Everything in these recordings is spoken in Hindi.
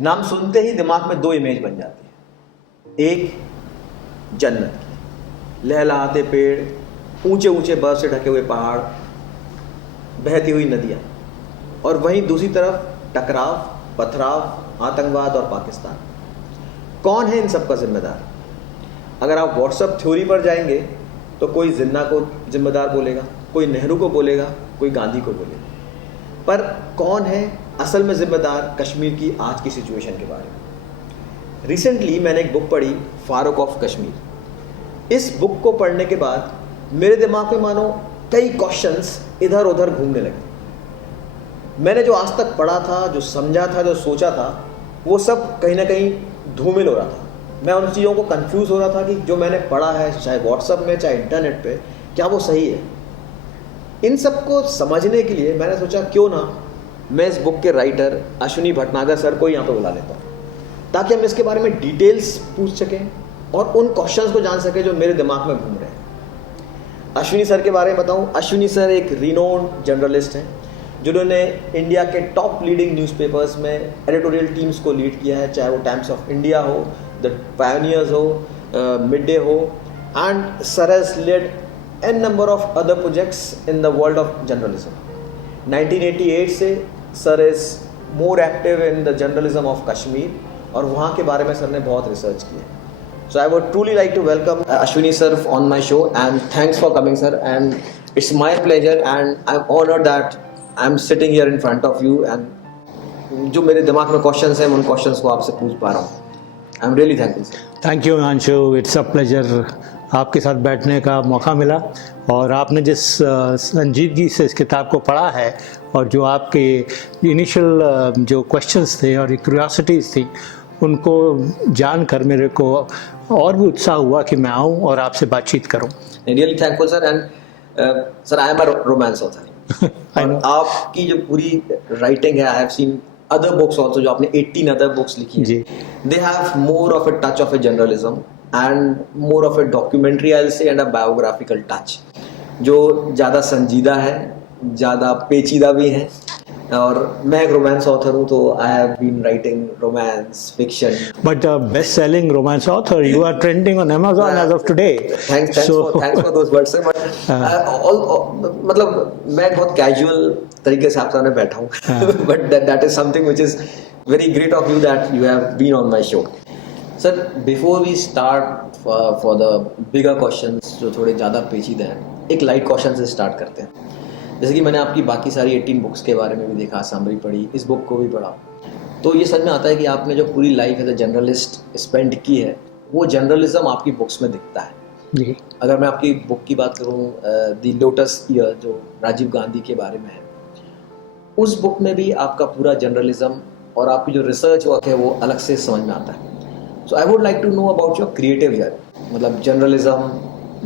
नाम सुनते ही दिमाग में दो इमेज बन जाती है। एक जन्नत की, लहलहाते पेड़, ऊंचे ऊंचे बर्फ से ढके हुए पहाड़, बहती हुई नदियां, और वहीं दूसरी तरफ टकराव, पथराव, आतंकवाद और पाकिस्तान। कौन है इन सब का जिम्मेदार? अगर आप व्हाट्सएप थ्योरी पर जाएंगे तो कोई जिन्ना को जिम्मेदार बोलेगा, कोई नेहरू को बोलेगा, कोई गांधी को बोलेगा, पर कौन है असल में जिम्मेदार कश्मीर की आज की सिचुएशन के बारे में? रिसेंटली मैंने एक बुक पढ़ी, फारूक ऑफ कश्मीर। इस बुक को पढ़ने के बाद मेरे दिमाग में मानो कई क्वेश्चंस इधर उधर घूमने लगे। मैंने जो आज तक पढ़ा था, जो समझा था, जो सोचा था, वो सब कहीं ना कहीं धूमिल हो रहा था। मैं उन चीज़ों को कंफ्यूज हो रहा था कि जो मैंने पढ़ा है, चाहे व्हाट्सएप में चाहे इंटरनेट पे, क्या वो सही है? इन सब को समझने के लिए मैंने सोचा क्यों ना मैं इस बुक के राइटर अश्विनी भटनागर सर को यहाँ पे बुला लेता हूँ, ताकि हम इसके बारे में डिटेल्स पूछ सकें और उन क्वेश्चंस को जान सकें जो मेरे दिमाग में घूम रहे हैं। अश्विनी सर के बारे में बताऊं, अश्विनी सर एक रिनोन्ड जर्नलिस्ट हैं जिन्होंने इंडिया के टॉप लीडिंग न्यूज़पेपर्स में एडिटोरियल टीम्स को लीड किया है, चाहे वो टाइम्स ऑफ इंडिया हो, द पायोनियर्स हो, मिड डे हो, and sir has led an number of other projects in the world of journalism. 1988 से sir is more active in the journalism of Kashmir, और वहाँ के बारे में सर ने बहुत रिसर्च की है। So I would truly like to welcome Ashwini sir on my show, and thanks for coming, sir. And it's my pleasure, and I'm honored that I'm sitting here in front of you, and जो मेरे दिमाग में questions हैं, उन questions को आपसे पूछ पा रहा हूँ। I'm really thankful, sir. Thank you Anshu, it's a pleasure आपके साथ बैठने का मौका मिला, और आपने जिस संजीदगी से इस किताब को पढ़ा है और जो आपके इनिशियल जो क्वेश्चंस थे और क्यूरियोसिटीज़ थी, उनको जानकर मेरे को और भी उत्साह हुआ कि मैं आऊं और आपसे बातचीत करूं। Really thankful, sir. And sir, I am a romance author. I know. और आपकी जो पूरी राइटिंग है, I have seen other books also, जो आपने 18 other books लिखी हैं, जी। they have more of a touch of a journalism and more of a documentary, I'll say, and a biographical touch, जो ज़्यादा संजीदा है, ज़्यादा पेचीदा भी है। और मैं एक रोमांस ऑथर हूँ, तो I have been writing romance fiction. But best selling romance author, you are trending on Amazon as of today. Thanks for those words, sir. मतलब मैं बहुत कैजुअल तरीके से आपके सामने बैठा हूँ, but that is something which is very great of you that you have been on my show. Sir, before we start for the bigger questions जो थोड़े ज़्यादा पेचीदा हैं, एक लाइट क्वेश्चन से स्टार्ट करते हैं। जैसे कि मैंने आपकी बाकी सारी 18 बुक्स के बारे में भी देखा, समरी पढ़ी, इस बुक को भी पढ़ा, तो ये समझ में आता है कि आपने जो पूरी life as a journalist spend की है, वो जर्नलिज्म आपकी बुक्स में दिखता है। जी। अगर मैं आपकी बुक की बात करूँ, द लोटस ईयर, जो राजीव गांधी के बारे में है, उस बुक में भी आपका पूरा जर्नलिज्म और आपकी जो रिसर्च वर्क है वो अलग से समझ में आता है। So I would like to know about your creative journey, मतलब journalism,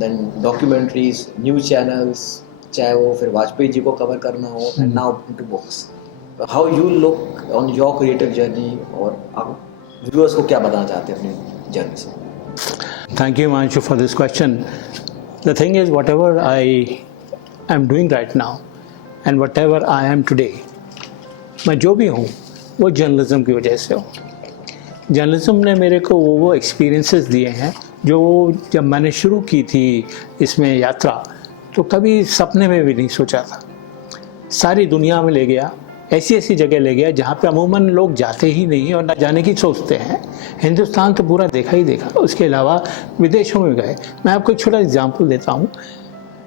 then documentaries, news channels, चाहे वो फिर वाजपेयी जी को कवर करना हो, and now into books, how you look on your creative journey, और आप व्यूअर्स को क्या बताना चाहते हैं अपनी जर्नी से? Thank you, Manshu, for this question. The thing is, whatever I am doing right now and whatever I am today, मैं जो भी हूँ वो जर्नलिज्म की वजह से हूँ। जर्नलिज्म ने मेरे को वो एक्सपीरियंसेस दिए हैं जो जब मैंने शुरू की थी इसमें यात्रा, तो कभी सपने में भी नहीं सोचा था। सारी दुनिया में ले गया, ऐसी ऐसी जगह ले गया जहाँ पे अमूमन लोग जाते ही नहीं और ना जाने की सोचते हैं। हिंदुस्तान तो पूरा देखा ही देखा, उसके अलावा विदेशों में गए। मैं आपको एक छोटा एग्जांपल देता हूँ।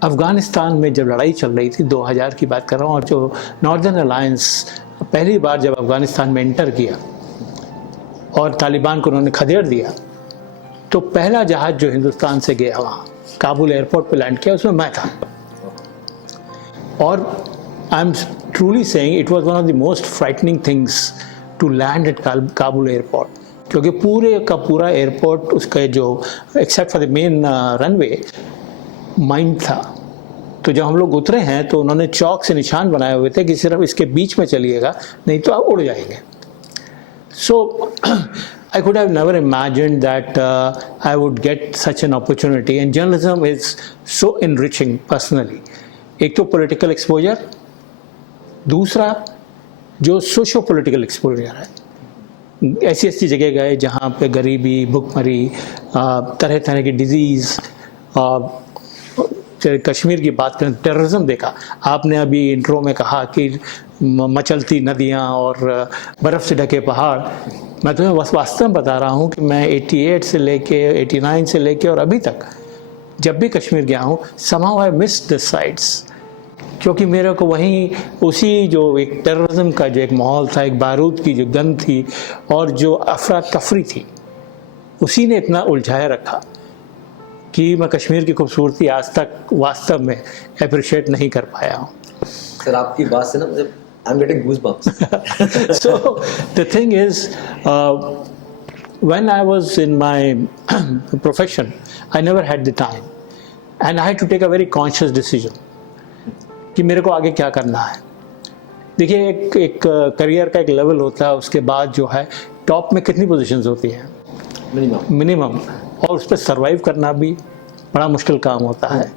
अफ़गानिस्तान में जब लड़ाई चल रही थी, 2000 की बात कर रहा हूँ, और जो नॉर्दर्न अलायंस पहली बार जब अफ़गानिस्तान में एंटर किया और तालिबान को उन्होंने खदेड़ दिया, तो पहला जहाज़ जो हिंदुस्तान से गया वहाँ काबुल एयरपोर्ट पे लैंड किया, उसमें मैं था। और I am truly saying it was one of the most frightening things to land at Kabul airport, क्योंकि पूरे का पूरा एयरपोर्ट, उसका जो except for the main runway, mine था। तो जब हम लोग उतरे हैं तो उन्होंने चौक से निशान बनाए हुए थे कि सिर्फ इसके बीच में चलिएगा, नहीं तो आप उड़ जाएंगे। सो I could have never imagined that I would get such an opportunity, and journalism is so enriching personally. एक तो political exposure, दूसरा जो socio-political exposure है, ऐसी ऐसी जगह गए जहाँ पे गरीबी, भुखमरी, तरह तरह की डिजीज़, कश्मीर की बात करें, टेररिज्म देखा। आपने अभी इंट्रो में कहा कि मचलती नदियाँ और बर्फ़ से ढके पहाड़। मैं तुम्हें वास्तव में बता रहा हूँ कि मैं 88 से लेके 89 से लेके और अभी तक जब भी कश्मीर गया हूँ, somehow I missed the sights, क्योंकि मेरे को वहीं उसी जो एक टेररिज्म का जो एक माहौल था, एक बारूद की जो गंध थी और जो अफरा तफरी थी, उसी ने इतना उलझाए रखा कि मैं कश्मीर की खूबसूरती आज तक वास्तव में अप्रिशिएट नहीं कर पाया हूँ। सर आपकी बात से ना मुझे I am getting goosebumps. So the thing is, when I was in my profession, I never had the time, and I had to take a very conscious decision कि मेरे को आगे क्या करना है। देखिए, एक करियर का एक लेवल होता है, उसके बाद जो है टॉप में कितनी पोजीशंस होती हैं, मिनिमम, और उस पर सर्वाइव करना भी बड़ा मुश्किल काम होता है।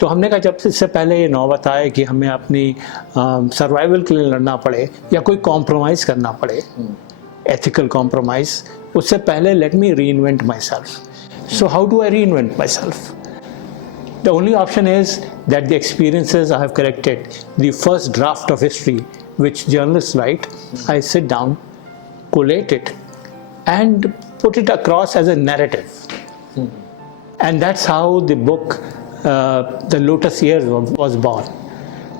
तो हमने कहा जब इससे पहले ये नौबत आए कि हमें अपनी सर्वाइवल के लिए लड़ना पड़े या कोई कॉम्प्रोमाइज़ करना पड़े, एथिकल कॉम्प्रोमाइज़, उससे पहले let me reinvent my self. So how do I reinvent my self? The only option is that the experiences I have collected, the first draft of history which journalists write, I sit down, collate it, and put it across as a narrative. And that's how the book, The Lotus Years, was born.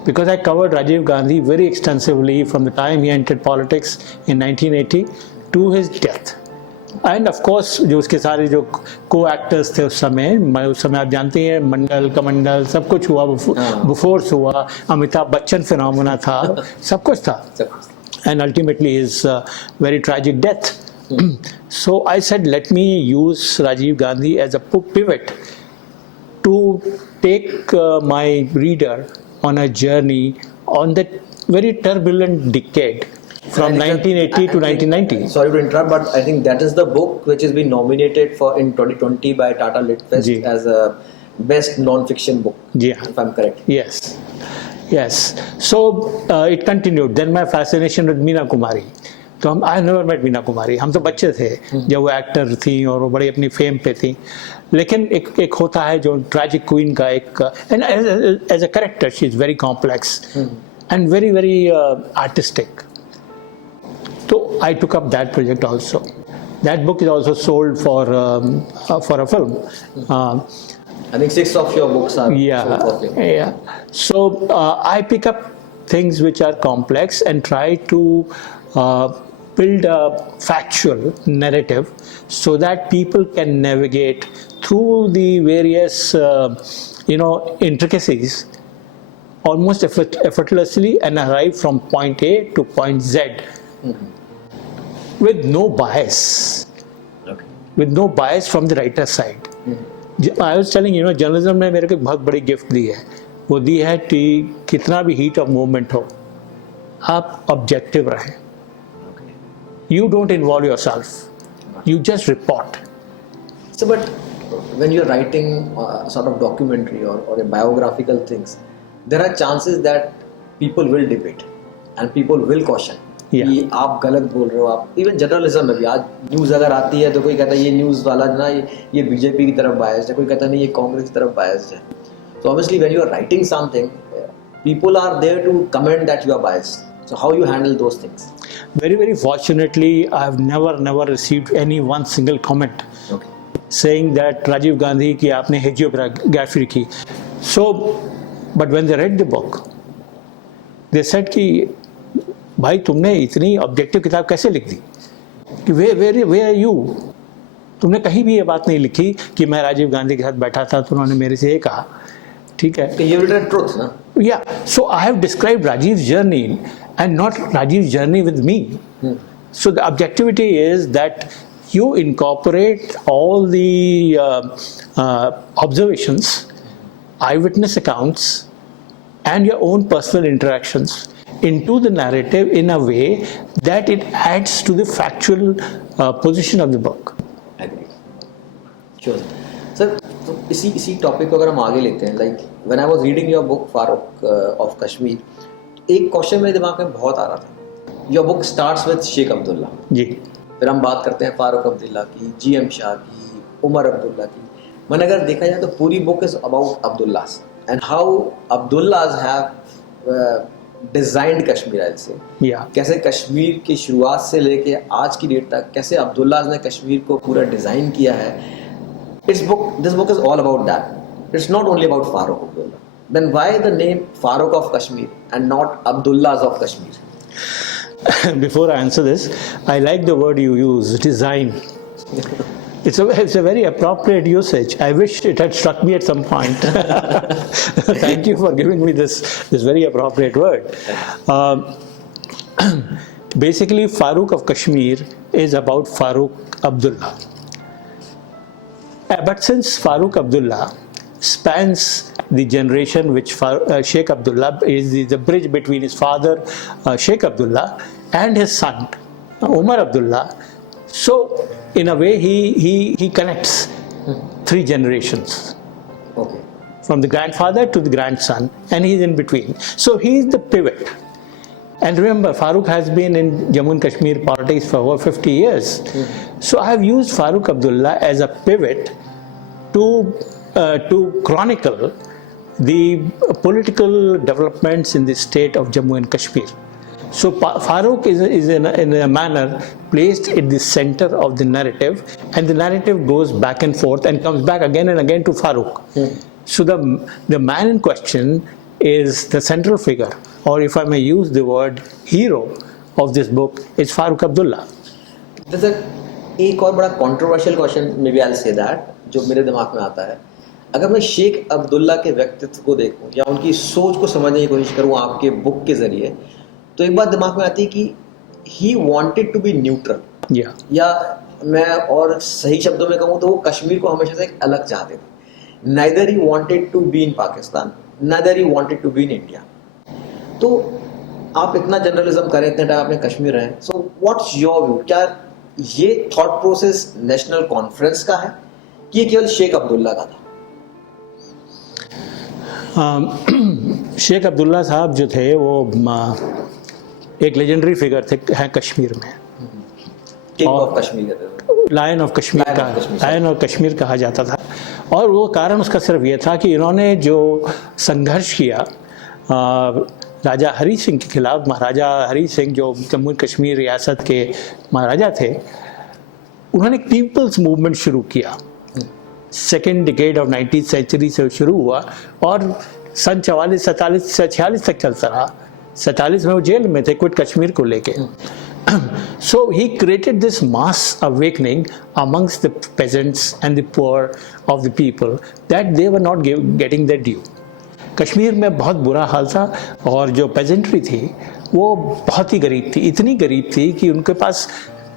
Because I covered Rajiv Gandhi very extensively from the time he entered politics in 1980 to his death. End of course जो उसके सारे जो को एक्टर्स थे उस समय आप जानते हैं, मंडल कमंडल सब कुछ हुआ, बुफोर्स हुआ, अमिताभ बच्चन फिनोमेना था, सब कुछ था, and ultimately his very tragic death. So I said, let me use Rajiv Gandhi as a pivot to take my reader on a journey on that very turbulent decade from 1980 to 1990. Sorry to interrupt, but I think that is the book which has been nominated for in 2020 by Tata Litfest as a best non-fiction book, if I'm correct. Yes. So it continued. Then my fascination with Meena Kumari. तो I never met Meena Kumari. हम तो बच्चे थे जब वो एक्टर थी और वो बड़ी अपनी फेम पे थी, लेकिन एक होता है जो ट्रैजिक क्वीन का एक, and as a character she is very complex and very very artistic. So I took up that project also. That book is also sold for a film. I think 6 of your books are sold for film. Yeah. So I pick up things which are complex and try to build a factual narrative so that people can navigate through the various intricacies almost effortlessly and arrive from point A to point Z. With no bias, with no bias from the writer's side. I was telling journalism ने मेरे को बहुत बड़ी गिफ्ट दी है. वो दी है कि कितना भी हीट ऑफ मूवमेंट हो, आप ऑब्जेक्टिव रहें. You don't involve yourself. You just report. So, but when you're writing sort of documentary or a biographical things, there are chances that people will debate and people will caution. कि आप गलत बोल रहे हो. आप इवन जर्नलिज्म में भी आज न्यूज़ अगर आती है तो कोई कहता है ये न्यूज़ वाला ना ये बीजेपी की तरफ बायस्ड है, कोई कहता नहीं ये कांग्रेस की तरफ बायस्ड है. So obviously when you are writing something, people are there to comment that you are biased. So how you handle those things? Very, very fortunately, I have never received any one single comment saying that Rajiv Gandhi की आपने hagiography की. So, but when they read the book, they said कि भाई तुमने इतनी ऑब्जेक्टिव किताब कैसे लिख दी, कि वे आर यू, तुमने कहीं भी ये बात नहीं लिखी कि मैं राजीव गांधी के साथ बैठा था तो उन्होंने मेरे से ये कहा. ठीक है, you written truth, ना? Yeah. So I have described Rajiv's journey and not Rajiv's journey with me. So the objectivity is that you incorporate all the observations, eyewitness accounts, and your own personal interactions into the narrative in a way that it adds to the factual position of the book. Agree. Sure. Sir, तो इसी टॉपिक को अगर हम आगे लेते हैं, like when I was reading your book Farooq of Kashmir, एक क्वेश्चन मेरे दिमाग में बहुत आ रहा था. Your book starts with Sheikh Abdullah. जी. फिर हम बात करते हैं फारूक अब्दुल्ला की, GM शाह की, उमर अब्दुल्ला की। मैंने अगर देखा जाए तो पूरी book is about Abdullahs and how Abdullahs have designed Kashmir I say. Yeah. कैसे कश्मीर की शुरुआत से लेके आज की डेट तक कैसे अब्दुल्लास ने कश्मीर को पूरा डिजाइन किया है। This book is all about that. It's not only about Farooq Abdullah. Then why the name Farooq of Kashmir and not Abdullahs of Kashmir? Before I answer this, I like the word you use, design. It's a very appropriate usage. I wish it had struck me at some point. Thank you for giving me this very appropriate word. Basically, Farooq of Kashmir is about Farooq Abdullah. But since Farooq Abdullah spans the generation which Sheikh Abdullah is the bridge between his father Sheikh Abdullah and his son Umar Abdullah, so in a way he connects three generations. Okay. From the grandfather to the grandson, and he's in between. So he's the pivot. And remember, Farooq has been in Jammu and Kashmir politics for over 50 years. So I have used Farooq Abdullah as a pivot to chronicle the political developments in the state of Jammu and Kashmir. So Farooq is in a manner placed at the center of the narrative, and the narrative goes back and forth and comes back again and again to Farooq. So the man in question is the central figure, or if I may use the word hero of this book, is Farooq Abdullah. जैसे एक और बड़ा controversial question maybe I say that जो मेरे दिमाग में आता है, अगर मैं शेख अब्दुल्ला के व्यक्तित्व को देखूं या उनकी सोच को समझने की कोशिश करूं आपके बुक के जरिए, तो एक बात दिमाग में आती है कि he wanted to be neutral. या मैं और सही शब्दों में कहूं तो वो कश्मीर को हमेशा से एक अलग चाहते थे। Neither he wanted to be in Pakistan, neither he wanted to be in India. तो आप इतना जर्नलिज्म करें, इतने टाइम आपने कश्मीर रहे, सो व्हाट्स योर व्यू? क्या ये थॉट प्रोसेस नेशनल कॉन्फ्रेंस का है कि ये केवल शेख अब्दुल्ला का था? शेख अब्दुल्ला साहब जो थे वो एक लेजेंडरी फिगर थे हैं कश्मीर में। किंग ऑफ कश्मीर कहते थे, लायन ऑफ कश्मीर कहा जाता था। और वो कारण उसका सिर्फ ये था कि इन्होंने जो संघर्ष किया राजा हरी सिंह के खिलाफ, महाराजा हरी सिंह जो जम्मू कश्मीर रियासत के महाराजा थे, उन्होंने एक पीपल्स मूवमेंट शुरू किया। Second decade of 19th century से शुरू हुआ और सन 46 तक चलता रहा। 47 में वो जेल में थे क्विट कश्मीर को लेके। So he created this mass awakening amongst the peasants and the poor of the people that they were not getting their due. Kashmir में बहुत बुरा हाल था और जो पेजेंट्री थी वो बहुत ही गरीब थी, इतनी गरीब थी कि उनके पास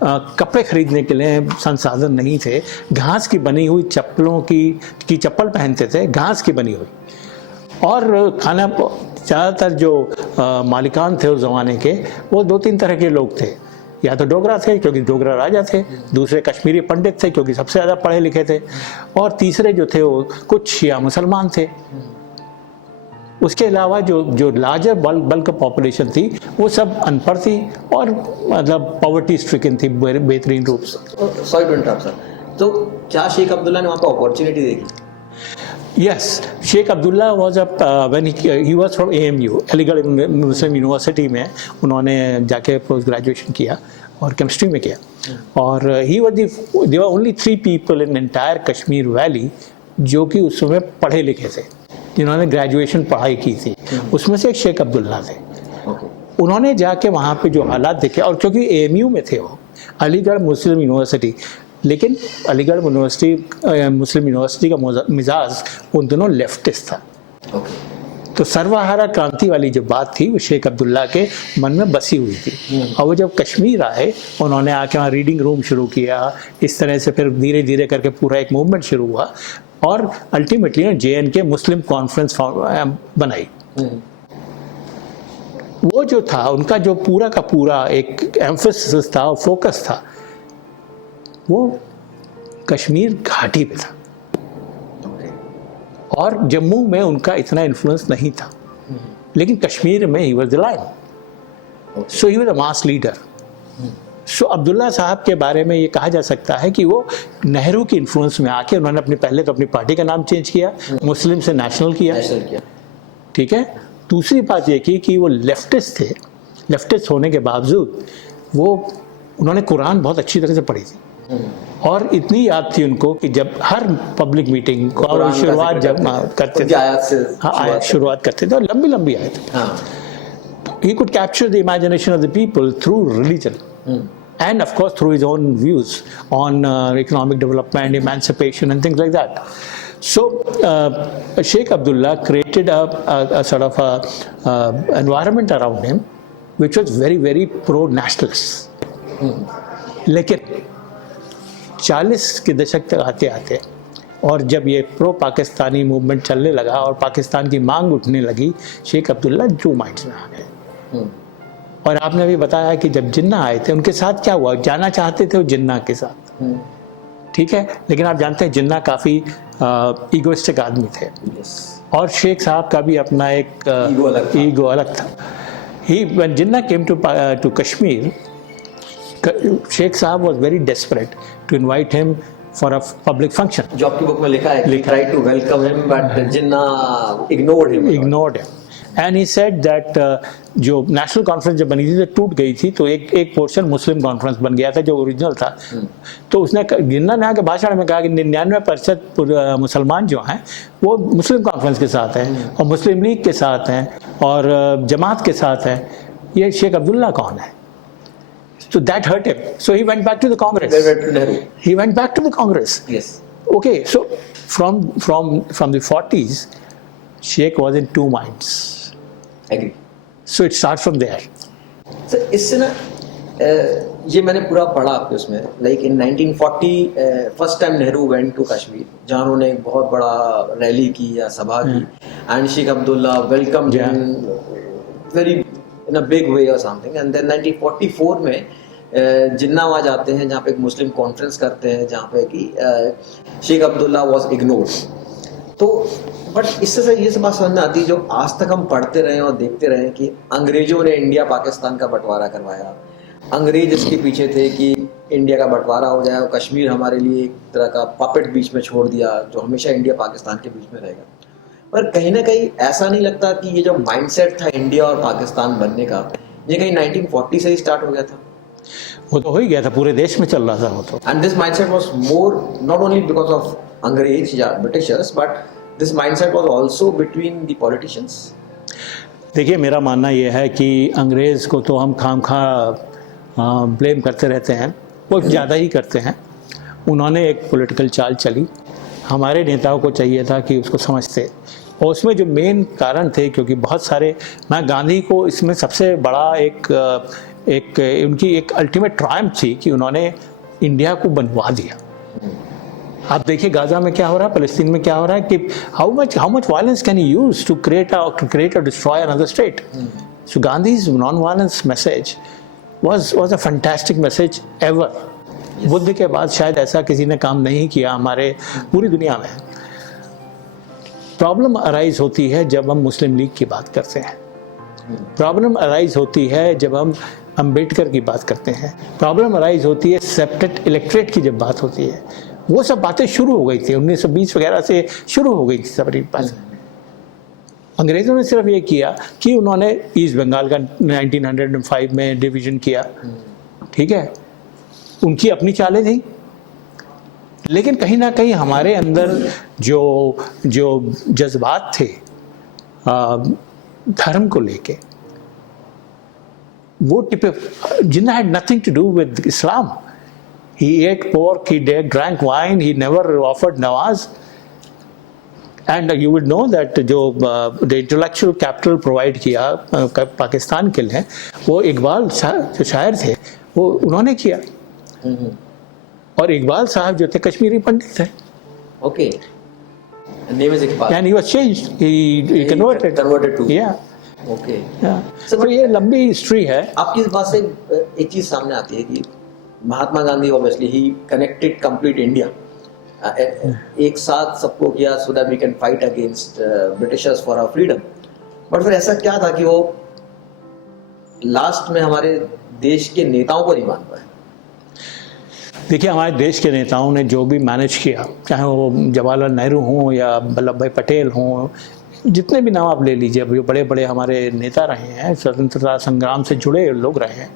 कपड़े खरीदने के लिए संसाधन नहीं थे। घास की बनी हुई चप्पलों की चप्पल पहनते थे, घास की बनी हुई। और खाना ज़्यादातर जो मालिकान थे उस ज़माने के, वो 2-3 तरह के लोग थे। या तो डोगरा थे क्योंकि डोगरा राजा थे, दूसरे कश्मीरी पंडित थे क्योंकि सबसे ज़्यादा पढ़े लिखे थे, और तीसरे जो थे वो कुछ शिया मुसलमान थे। उसके अलावा जो लार्जर बल्क पॉपुलेशन थी वो सब अनपढ़ थी और मतलब पॉवर्टी स्ट्रिकन थी बेहतरीन रूप से। सॉरी टू इंटरप्ट सर, तो क्या शेख अब्दुल्ला ने वहाँ पर अपॉर्चुनिटी देखी? Yes, Sheikh Abdullah was when he was from AMU, Aligarh Muslim university में उन्होंने जाके पोस्ट ग्रेजुएशन किया और केमिस्ट्री में किया। और there were only 3 people in entire Kashmir Valley जो कि उस समय पढ़े लिखे थे, जिन्होंने ग्रेजुएशन पढ़ाई की थी। उसमें से एक शेख अब्दुल्ला थे। उन्होंने जाके वहाँ पे जो हालात देखे, और क्योंकि AMU में थे वो, अलीगढ़ मुस्लिम यूनिवर्सिटी, लेकिन अलीगढ़ मुस्लिम यूनिवर्सिटी का मिजाज उन दोनों लेफ्टिस्ट था। तो सर्वहारा क्रांति वाली जो बात थी वो शेख अब्दुल्ला के मन में बसी हुई थी। और वो जब कश्मीर आए, उन्होंने आके वहाँ रीडिंग रूम शुरू किया। इस तरह से फिर धीरे धीरे करके पूरा एक मूवमेंट शुरू हुआ और अल्टीमेटली JNK मुस्लिम कॉन्फ्रेंस बनाई। वो जो था उनका जो पूरा का पूरा एक एम्फेसिस था, फोकस था, वो कश्मीर घाटी पे था। और जम्मू में उनका इतना इन्फ्लुएंस नहीं था, लेकिन कश्मीर में he was the lion. So he was a mass leader. So Abdullah Sahab के बारे में ये कहा जा सकता है कि वो नेहरू की इन्फ्लुएंस में आके उन्होंने पहले तो अपनी पार्टी का नाम चेंज किया, मुस्लिम से नेशनल किया, ठीक है। दूसरी बात ये की कि वो लेफ्टिस्ट थे, लेफ्टिस्ट होने के बावजूद वो उन्होंने कुरान बहुत अच्छी तरह से पढ़ी थी और इतनी याद थी उनको कि जब हर पब्लिक मीटिंग और शुरुआत जब करते थे, आयत शुरुआत करते थे और लंबी लंबी आयत, he could capture the imagination of the people through religion and of course through his own views on economic development, emancipation and things like that. So Sheikh Abdullah created a sort of a environment around him which was very very pro-nationalist. लेकिन 40 के दशक तक आते आते और जब ये प्रो पाकिस्तानी मूवमेंट चलने लगा और पाकिस्तान की मांग उठने लगी, शेख अब्दुल्ला टू माइंड्स में आ गए। और आपने अभी बताया कि जब जिन्ना आए थे उनके साथ क्या हुआ, जाना चाहते थे वो जिन्ना के साथ, ठीक है, लेकिन आप जानते हैं जिन्ना काफ़ी ईगोइस्टिक आदमी थे और शेख साहब का भी अपना एक ईगो अलग था। When Jinnah came to Kashmir, Sheikh Saab was very desperate to invite him for a public function. जो आपकी बुक में लिखा है कि tried to welcome him but Jinnah ignored him. And he said that जो नेशनल कॉन्फ्रेंस जब बनी थी तो टूट गई थी, तो एक पोर्शन मुस्लिम कॉन्फ्रेंस बन गया था जो ओरिजिनल था। तो उसने जिन्ना ने आके भाषण में कहा कि 99% मुसलमान जो हैं वो मुस्लिम कॉन्फ्रेंस के साथ हैं और मुस्लिम लीग के साथ हैं और जमात के साथ हैं, ये शेख अब्दुल्ला कौन है? So that hurt him. So he went back to the Congress. He went back to the Congress. Yes. Okay, so from the 40s, Sheikh was in two minds. Agree. So it starts from there. So इससे ना ये मैंने पूरा पढ़ा आपके उसमें, like in 1940 first time Nehru went to Kashmir, जहाँ उन्होंने एक बहुत बड़ा रैली की या सभा की, and Sheikh Abdullah welcomed him very in a big way or something, and then 1944 में जिन्ना वहाँ जाते हैं जहाँ पे एक मुस्लिम कॉन्फ्रेंस करते हैं जहाँ पे कि शेख अब्दुल्ला वाज इग्नोर्ड। तो बट इससे से ये बात समझ में आती है जो आज तक हम पढ़ते रहे और देखते रहे कि अंग्रेजों ने इंडिया पाकिस्तान का बंटवारा करवाया, अंग्रेज इसके पीछे थे कि इंडिया का बंटवारा हो जाए और कश्मीर हमारे लिए एक तरह का पपेट बीच में छोड़ दिया जो हमेशा इंडिया पाकिस्तान के बीच में रहेगा। पर कहीं ना कहीं ऐसा नहीं लगता कि ये जो माइंडसेट था इंडिया और पाकिस्तान बनने का, ये कहीं 1940 से ही स्टार्ट हो गया था? वो तो हो ही गया था, पूरे देश में चल रहा था वो तो। And this mindset was more not only because of अंग्रेज या Britishers but this mindset was also between the politicians. देखिए, मेरा मानना ये है कि अंग्रेज को तो हम खामखा ब्लेम करते रहते हैं, वो ज़्यादा ही करते हैं। उन्होंने एक पॉलिटिकल चाल चली, हमारे नेताओं को चाहिए था कि उसको समझते, और उसमें जो मेन कारण थे, क्योंकि बहुत सारे, मैं गांधी को इसमें सबसे बड़ा एक उनकी एक अल्टीमेट ट्रायम्फ थी कि उन्होंने इंडिया को बनवा दिया। आप देखिए गाजा में क्या हो रहा है, फलस्तीन में क्या हो रहा है, कि how much violence can you use to create or destroy another state. So Gandhi's non violence message was a fantastic message ever. Buddha के बाद शायद ऐसा किसी ने काम नहीं किया हमारे पूरी दुनिया में। प्रॉब्लम अराइज होती है जब हम मुस्लिम लीग की बात करते हैं, प्रॉब्लम अराइज होती है जब हम अंबेडकर की बात करते हैं, प्रॉब्लम अराइज होती है सेपरेट इलेक्ट्रेट की जब बात होती है। वो सब बातें शुरू हो गई थी 1920 वगैरह से शुरू हो गई थी सारी बातें। अंग्रेज़ों ने सिर्फ ये किया कि उन्होंने ईस्ट बंगाल का 1905 में डिवीज़न किया, ठीक है, उनकी अपनी चालें थी, लेकिन कहीं ना कहीं हमारे अंदर जो जज्बात थे धर्म को लेके, वो Jinnah had nothing to do with Islam. He ate pork, he drank wine, he never offered namaz. And you would know that जो द इंटेलेक्चुअल कैपिटल प्रोवाइड किया पाकिस्तान के लिए, वो इकबाल जो शायर थे वो उन्होंने किया। और इकबाल साहब जो थे कश्मीरी पंडित थे। Okay, name is Iqbal and he was changed, he converted to, yeah okay. तो ये लंबी हिस्ट्री है। आपकी इस बात से एक चीज सामने आती है कि Mahatma Gandhi obviously he connected complete India, एक साथ सबको किया so that we can fight against Britishers for our freedom. But फिर ऐसा क्या था कि वो लास्ट में हमारे देश के नेताओं को नहीं मान पाए? देखिए, हमारे देश के नेताओं ने जो भी मैनेज किया, चाहे वो जवाहरलाल नेहरू हों या वल्लभ भाई पटेल हों, जितने भी नाम आप ले लीजिए, जो बड़े बड़े हमारे नेता रहे हैं, स्वतंत्रता संग्राम से जुड़े लोग रहे हैं,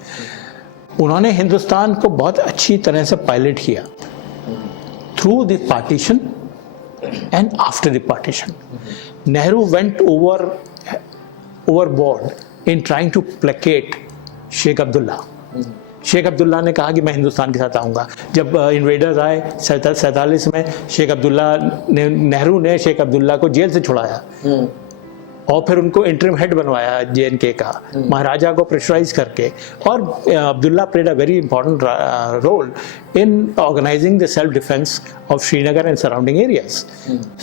उन्होंने हिंदुस्तान को बहुत अच्छी तरह से पायलट किया through the partition and after the partition. Nehru went overboard in trying to placate Sheikh Abdullah. Sheikh Abdullah ने कहा कि मैं हिंदुस्तान के साथ आऊँगा. जब इन्वेडर्स आए 47 में, शेख अब्दुल्ला ने, नेहरू ने शेख अब्दुल्ला को जेल से छुड़ाया और फिर उनको इंटरिम हेड बनवाया JNK का, महाराजा को प्रेशराइज करके. और Abdullah played a very important role in organising the self defence of Srinagar and surrounding areas.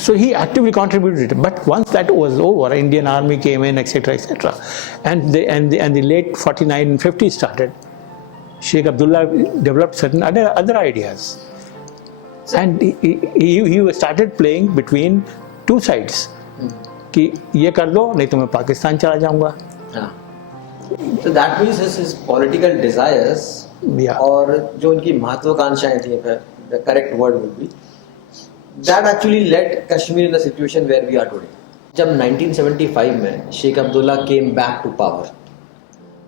So he actively contributed. But once that was over, Indian army came in, etc., etc., and the late 49 and 50 started. Sheikh Abdullah developed certain other ideas, and he started playing between two sides. कि ये कर दो, नहीं तो मैं पाकिस्तान चला जाऊंगा. So that means his political desires, और जो उनकी महत्वाकांक्षाएं थी, the correct word would be, that actually led Kashmir in the situation where we are today. जब 1975 में Sheikh Abdullah came back to power,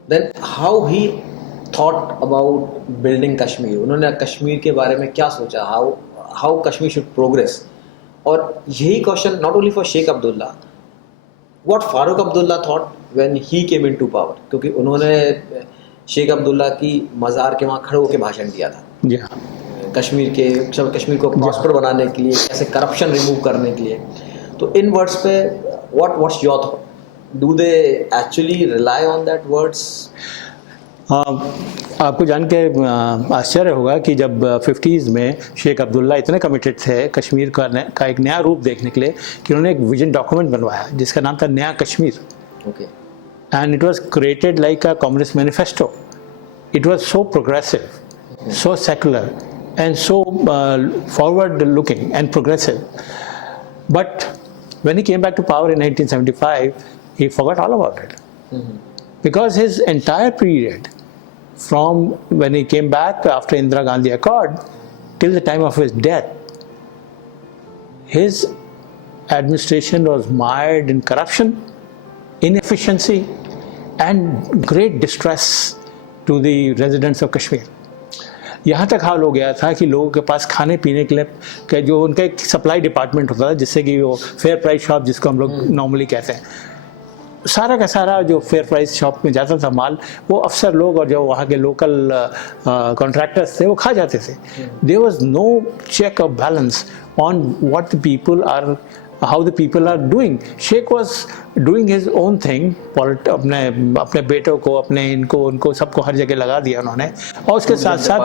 then how he thought about building Kashmir. उन्होंने कश्मीर के बारे में क्या सोचा, how Kashmir should progress. और यही question not only for Sheikh Abdullah, what Farooq Abdullah thought when he came into power, क्योंकि उन्होंने शेख अब्दुल्ला की मज़ार के वहाँ खड़े होकर भाषण दिया था. कश्मीर को प्रॉस्पर बनाने के लिए, कैसे करप्शन रिमूव करने के लिए. तो इन वर्ड्स पे what's your thought? Do they actually rely on that words? आपको जान के आश्चर्य होगा कि जब 50s में शेख अब्दुल्ला इतने कमिटेड थे कश्मीर का एक नया रूप देखने के लिए कि उन्होंने एक विजन डॉक्यूमेंट बनवाया जिसका नाम था नया Kashmir. And it was created like a communist manifesto. It was so progressive, so secular and so forward looking and progressive. But when he came back to power in 1975, he forgot all about it. Because his entire period, from when he came back after Indira Gandhi Accord till the time of his death, his administration was mired in corruption, inefficiency, and great distress to the residents of Kashmir. यहाँ तक हाल हो गया था कि लोगों के पास खाने पीने के लिए जो उनका एक सप्लाई डिपार्टमेंट होता था, जिससे कि वो फेयर प्राइस शॉप जिसको हम लोग नॉर्मली कहते हैं, सारा का सारा जो फेयर प्राइस शॉप में जाता था माल, वो अफसर लोग और जो वहाँ के लोकल कॉन्ट्रैक्टर्स थे वो खा जाते थे. There was no check of balance on what the people are, how the people are doing. Sheikh was doing his own thing. अपने बेटों को, अपने उनको सबको हर जगह लगा दिया उन्होंने, और उसके साथ साथ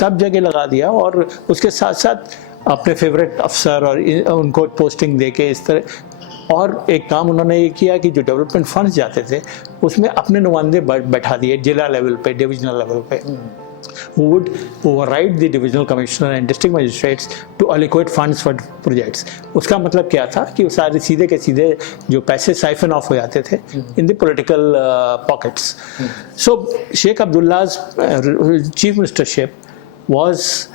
सब जगह लगा दिया, और उसके साथ साथ अपने फेवरेट अफसर और उनको पोस्टिंग दे के इस तरह. और एक काम उन्होंने ये किया कि जो डेवलपमेंट फंड्स जाते थे उसमें अपने नुमाइंदे बैठा दिए जिला लेवल पे, डिविजनल लेवल पे, who would override the divisional commissioner and district magistrates to allocate funds for projects. उसका मतलब क्या था कि वो सारे सीधे के सीधे जो पैसे साइफन ऑफ हो जाते थे in the political pockets. So Sheikh Abdullah's chief ministership was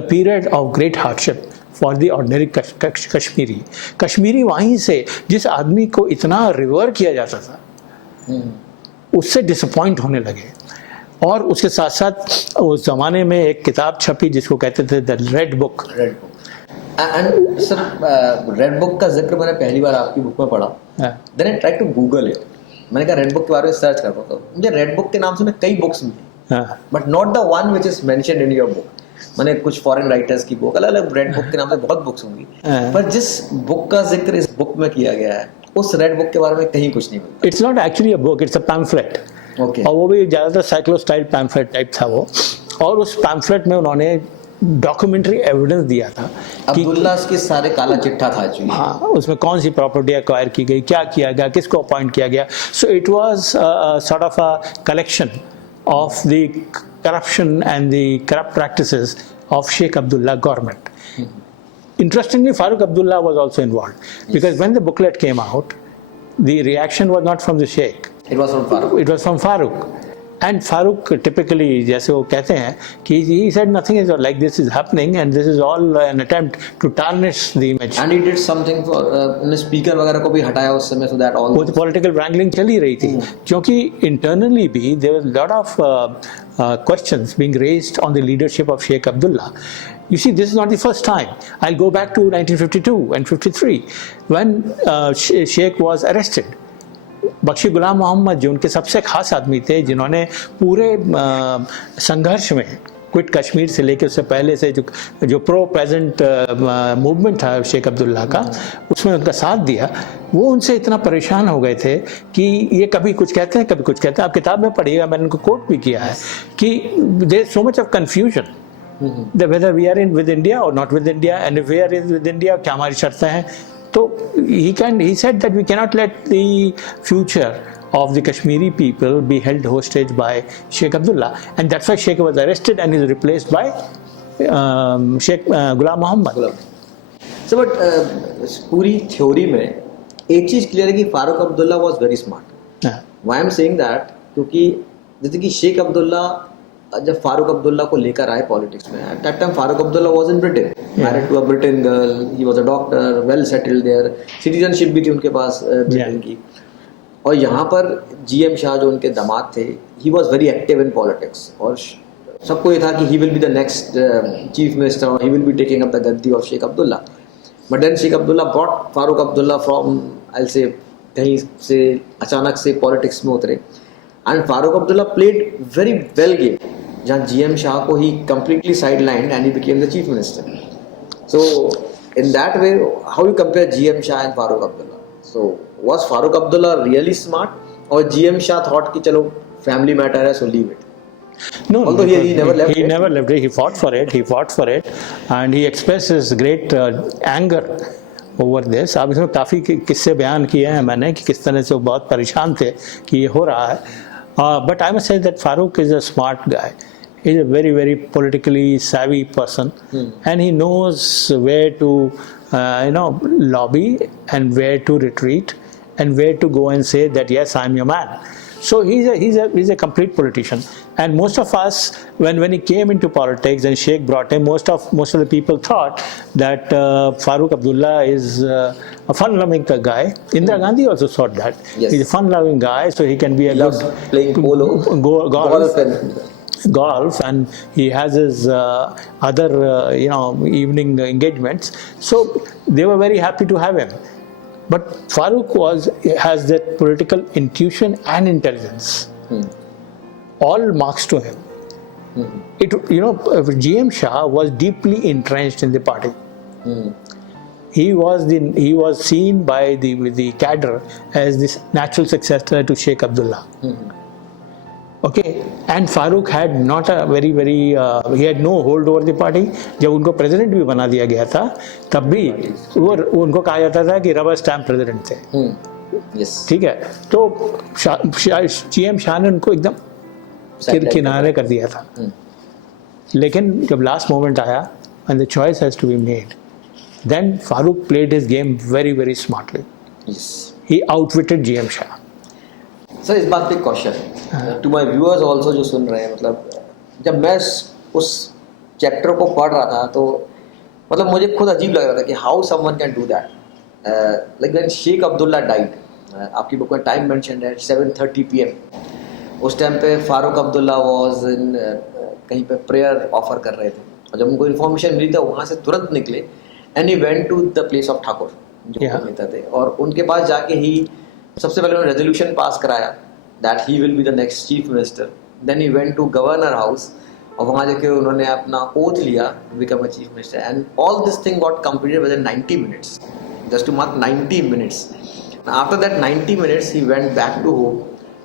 a period of great hardship for the ordinary Kashmiri. Kashmiri वहीं से जिस आदमी को इतना रिवर किया जाता था उससे डिसअपॉइंट होने लगे. और उसके साथ साथ उस ज़माने में एक किताब छपी जिसको कहते थे the red book. And sir, red book का जिक्र मैंने पहली बार आपकी बुक में पढ़ा. Then I try to Google it. मैंने कहा रेड बुक के बारे में सर्च कर रहा था. मुझे रेड बुक के नाम से कई बुक्स मिली, but not the one which is mentioned in your book. मैंने कुछ फॉरेन राइटर्स की बुक, अलग अलग रेड बुक के नाम से बहुत बुक्स होंगी, पर जिस बुक का जिक्र इस बुक में किया गया है उस रेड बुक के बारे में कहीं कुछ नहीं मिलता. It's not actually a book, it's a pamphlet. Okay. और वो भी ज़्यादातर साइक्लो स्टाइल पैम्फलेट टाइप था वो. और उस पैम्फलेट में उन्होंने डॉक्यूमेंट्री एविडेंस दिया था कि अब्दुल्ला के सारे काला चिट्ठा था एक्चुअली. हाँ, उसमें कौन सी प्रॉपर्टी एक्वायर की गई, क्या किया गया, किसको अपॉइंट किया गया. So it was sort of a collection of the corruption and the corrupt practices of Sheikh Abdullah government. Interestingly, Farooq Abdullah was also involved, because when the booklet came out, the reaction was not from the Sheikh. It was from Farooq. It was from Farooq. And Farooq typically, जैसे वो कहते हैं कि he said nothing is like this is happening and this is all an attempt to tarnish the image. And he did something for उन्होंने स्पीकर वगैरह को भी हटाया उस समय, so that all वो तो political wrangling चल ही रही थी, क्योंकि internally भी there was a lot of questions being raised on the leadership of Sheikh Abdullah. You see, this is not the first time. I'll go back to 1952 and 53 when Sheikh was arrested. Bakshi गुलाम मोहम्मद जो उनके सबसे खास आदमी थे, जिन्होंने पूरे संघर्ष में क्विट कश्मीर से लेकर उससे पहले से जो प्रो प्रेजेंट मूवमेंट था शेख अब्दुल्ला का, उसमें उनका साथ दिया, वो उनसे इतना परेशान हो गए थे कि ये कभी कुछ कहते हैं कभी कुछ कहते हैं. आप किताब में पढ़िएगा, मैंने उनको कोट भी किया है कि there is so much of confusion whether we are in with India or not with India, and if we are in with India क्या हमारी शर्तें हैं. तो he said that we cannot let the future of the Kashmiri people be held hostage by Sheikh Abdullah, and that's why Sheikh was arrested and is replaced by Sheikh Ghulam Muhammad. So but पूरी थ्योरी में एक चीज क्लियर है कि Farooq Abdullah was very smart. Why I'm saying that, क्योंकि जैसे कि शेख अब्दुल्ला जब फारूक अब्दुल्ला को लेकर आए पॉलिटिक्स में, at that time Farooq Abdullah was in Britain, married to a Britain girl, he was a doctor, well settled there, citizenship भी थी उनके पास ब्रिटेन की. और यहाँ पर जीएम शाह जो उनके दामाद थे, he was very active in politics, और सबको ये था कि he will be the next chief minister और he will be taking up the gaddi of Sheikh Abdullah. But then Sheikh Abdullah brought Farooq Abdullah from, I say कहीं से अचानक से पॉलिटिक्स में उतरे, and Farooq Abdullah played very well game, जहाँ जीएम शाह को he completely sidelined and he became the chief minister. So in that way, how you compare GM Shah and Farooq Abdullah? So was Farooq Abdullah really smart, or GM Shah thought कि चलो family matter है, so leave it? No, although he never left he it. never left it. He fought for it, and he expressed his great anger over this. अब इसमें काफ़ी किस्से बयान किए हैं मैंने कि किस तरह से वो बहुत परेशान थे कि ये हो रहा है. But I must say that Farooq is a smart guy. He's a very, very politically savvy person, and he knows where to, lobby and where to retreat and where to go and say that yes, I'm your man. So he's a complete politician. And most of us, when he came into politics and Sheikh brought him, most of the people thought that Farooq Abdullah is a fun-loving guy. Indira Gandhi also thought that. Yes. He's a fun-loving guy, so he can be a He loves playing polo, golf, and he has his other evening engagements. So they were very happy to have him. But Farooq has that political intuition and intelligence. All marks to him. GM Shah was deeply entrenched in the party. He was seen by the cadre as this natural successor to Sheikh Abdullah. Okay, and Farooq had not a very he had no hold over the party. जब उनको प्रेसिडेंट भी बना दिया गया था, तब भी वो उनको कहा जाता था कि रबर स्टैम्प प्रेसिडेंट थे. ठीक है, तो GM शाह ने उनको एकदम किनारे कर दिया था. लेकिन जब लास्ट मोमेंट आया and the choice has to be made, then Farooq played his game very smartly. Yes. He outwitted GM Shah. Sir इस बात पे question to my viewers also जो सुन रहे हैं, मतलब जब मैं उस चैप्टर को पढ़ रहा था तो मतलब मुझे खुद अजीब लग रहा था कि how someone can do that. Like when Sheikh Abdullah died, आपकी बुक में टाइम मेंशन्ड है 7:30 PM. उस टाइम पे फारूक अब्दुल्ला वाज इन कहीं पे प्रेयर ऑफर कर रहे थे, और जब उनको इन्फॉर्मेशन मिली तो वहाँ से तुरंत निकले and he went to the place of Thakur जो नेता थे, और उनके पास जाके ही सबसे पहले उन्होंने रेजोल्यूशन पास कराया that he will be the next chief minister. Then he went to governor house, और वहाँ जाके उन्होंने अपना ओथ लिया to become a chief minister, and all this thing got completed within 90 minutes, just to mark 90 minutes. After that 90 minutes he went back to home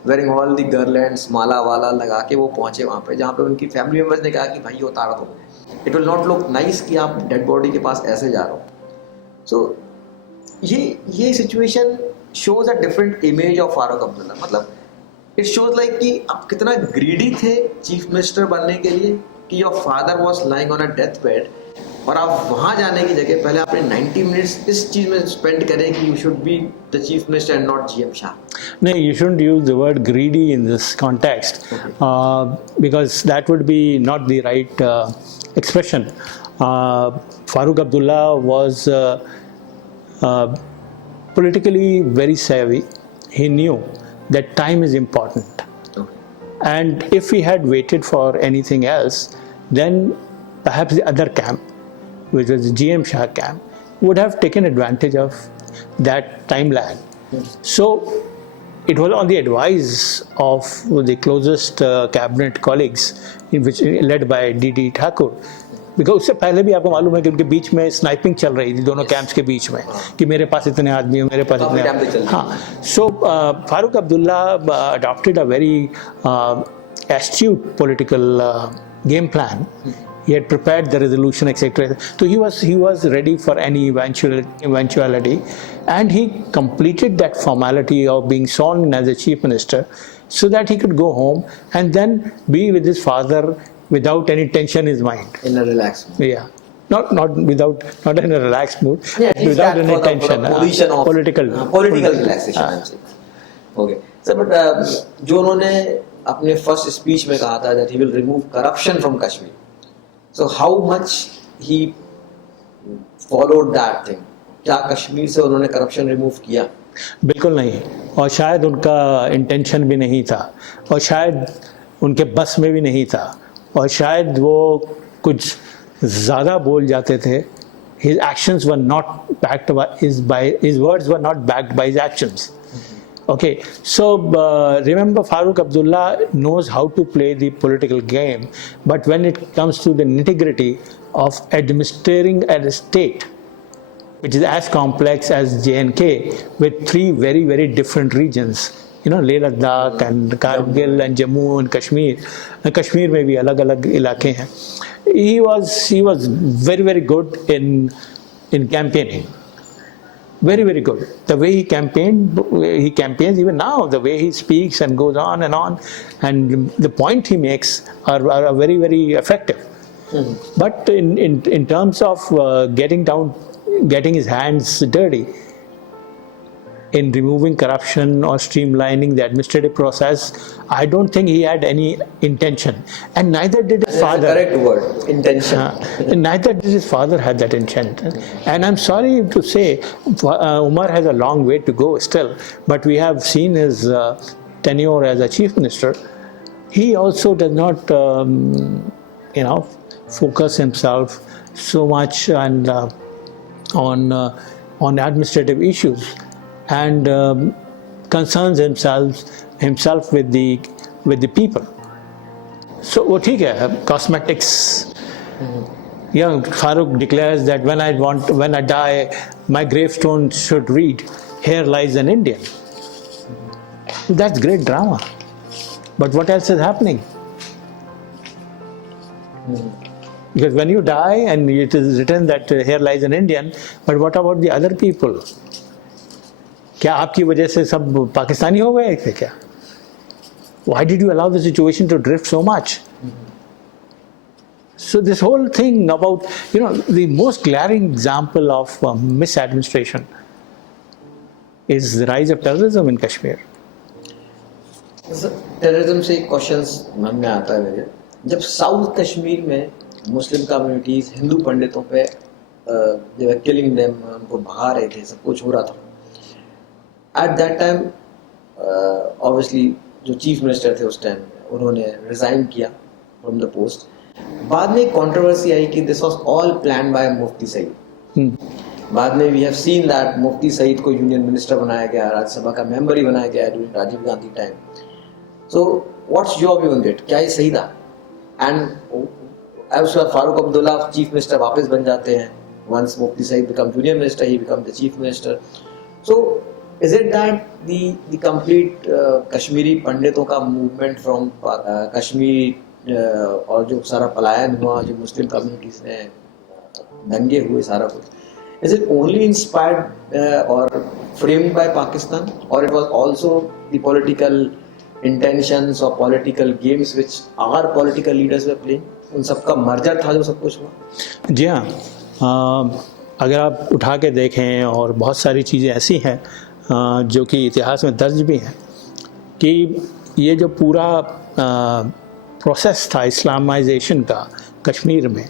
wearing all the garlands, माला वाला लगा के वो पहुँचे वहाँ पे, जहाँ पे उनकी फैमिली मेम्बर्स ने कहा कि भाई ये उतार दो, it will not look nice कि आप डेड बॉडी के पास ऐसे जा रहे हो. सो ये situation shows a different image of Farooq Abdullah. मतलब it shows like कि आप कितना greedy थे चीफ मिनिस्टर बनने के लिए, कि your father was lying on a deathbed और आप वहां जाने की जगह पहले आपने 90 मिनट्स इस चीज में स्पेंड करें कि you should be the chief minister and not GM Shah. No, you shouldn't use the word greedy in this context, because that would be not the right expression. Farooq Abdullah was politically very savvy. He knew that time is important. And if he had waited for anything else, then perhaps the other camp, which was the GM Shah camp, would have taken advantage of that time lag. So it was on the advice of the closest cabinet colleagues, which led by D.D. Thakur. Because उससे पहले भी आपको मालूम है कि उनके बीच में स्नाइपिंग चल रही थी दोनों कैंप्स के बीच में कि मेरे पास इतने आदमी हैं मेरे पास इतने. हाँ, सो Farooq Abdullah adopted a very astute political game plan. He had prepared the resolution, etc. So he was ready for any eventuality, and he completed that formality of being sworn in as a chief minister, so that he could go home and then be with his father without any tension in his mind. In a relaxed mood. Yeah. Not in a relaxed mood, Yeah, without any tension. Position of political relaxation. I'm saying. Okay. So, but जो उन्होंने अपने first speech में कहा था that he will remove corruption from Kashmir. So how much he followed that thing? क्या कश्मीर से उन्होंने corruption remove किया? बिल्कुल नहीं, और शायद उनका इंटेंशन भी नहीं था, और शायद उनके बस में भी नहीं था, और शायद वो कुछ ज़्यादा बोल जाते थे. His actions were not backed by his words were not backed by his actions. Okay, so remember, Farooq Abdullah knows how to play the political game, but when it comes to the nitty-gritty of administering a state, which is as complex as J&K, with three very, very different regions, Leh Ladakh and Kargil and Jammu and Kashmir. Kashmir में भी अलग-अलग इलाके हैं. He was very, very good in campaigning. Very, very good. The way he campaigns even now, the way he speaks and goes on, and the point he makes are very, very effective. Mm-hmm. But in terms of getting his hands dirty in removing corruption or streamlining the administrative process, I don't think he had any intention, and neither did his father. Correct word, intention. Neither did his father have that intent. And I'm sorry to say, Umar has a long way to go still, but we have seen his tenure as a chief minister. He also does not, focus himself so much on administrative issues, and concerns himself with the people. So वो ठीक है, cosmetics. Farooq declares that when I die, my gravestone should read, "Here lies an Indian." That's great drama. But what else is happening? Because when you die and it is written that here lies an Indian, but what about the other people? क्या आपकी वजह से सब पाकिस्तानी हो गए थे क्या? Why did you allow the situation to drift so much? So this whole thing about, the most glaring example of misadministration is the rise of terrorism in Kashmir. Terrorism से क्वेश्चंस मन में आता है मेरे. जब साउथ कश्मीर में मुस्लिम कम्युनिटीज हिंदू पंडितों पे they were killing them, उनको भगा रहे थे, सब कुछ हो रहा था. At that time, obviously, जो चीफ मिनिस्टर थे उस टाइम उन्होंने रिजाइन किया फ्रॉम द पोस्ट. बाद में एक कंट्रोवर्सी आई कि this was all plan by Mufti Sayeed. बाद में we have seen that Mufti Sayeed को यूनियन मिनिस्टर बनाया गया, राज्यसभा का मेंबर ही बनाया गया during Rajiv Gandhi time. So what's your view on it? क्या ये सही था? एंड उसके बाद फारूक अब्दुल्ला चीफ मिनिस्टर वापस बन जाते हैं. Once Mufti Sayeed become union minister, he become the chief minister. So is it that the complete Kashmiri पंडितों का मूवमेंट फ्रॉम कश्मीर और जो सारा पलायन हुआ, जो मुस्लिम कम्युनिटीज ने दंगे हुए, सारा कुछ, is it only inspired or framed by Pakistan, or it was also the political intentions or political games which our political leaders were playing? उन सबका मर्जर था जो सब कुछ हुआ? जी हाँ, अगर आप उठा के देखें और बहुत सारी चीज़ें ऐसी हैं जो कि इतिहास में दर्ज भी हैं कि ये जो पूरा प्रोसेस था इस्लामाइजेशन का कश्मीर में,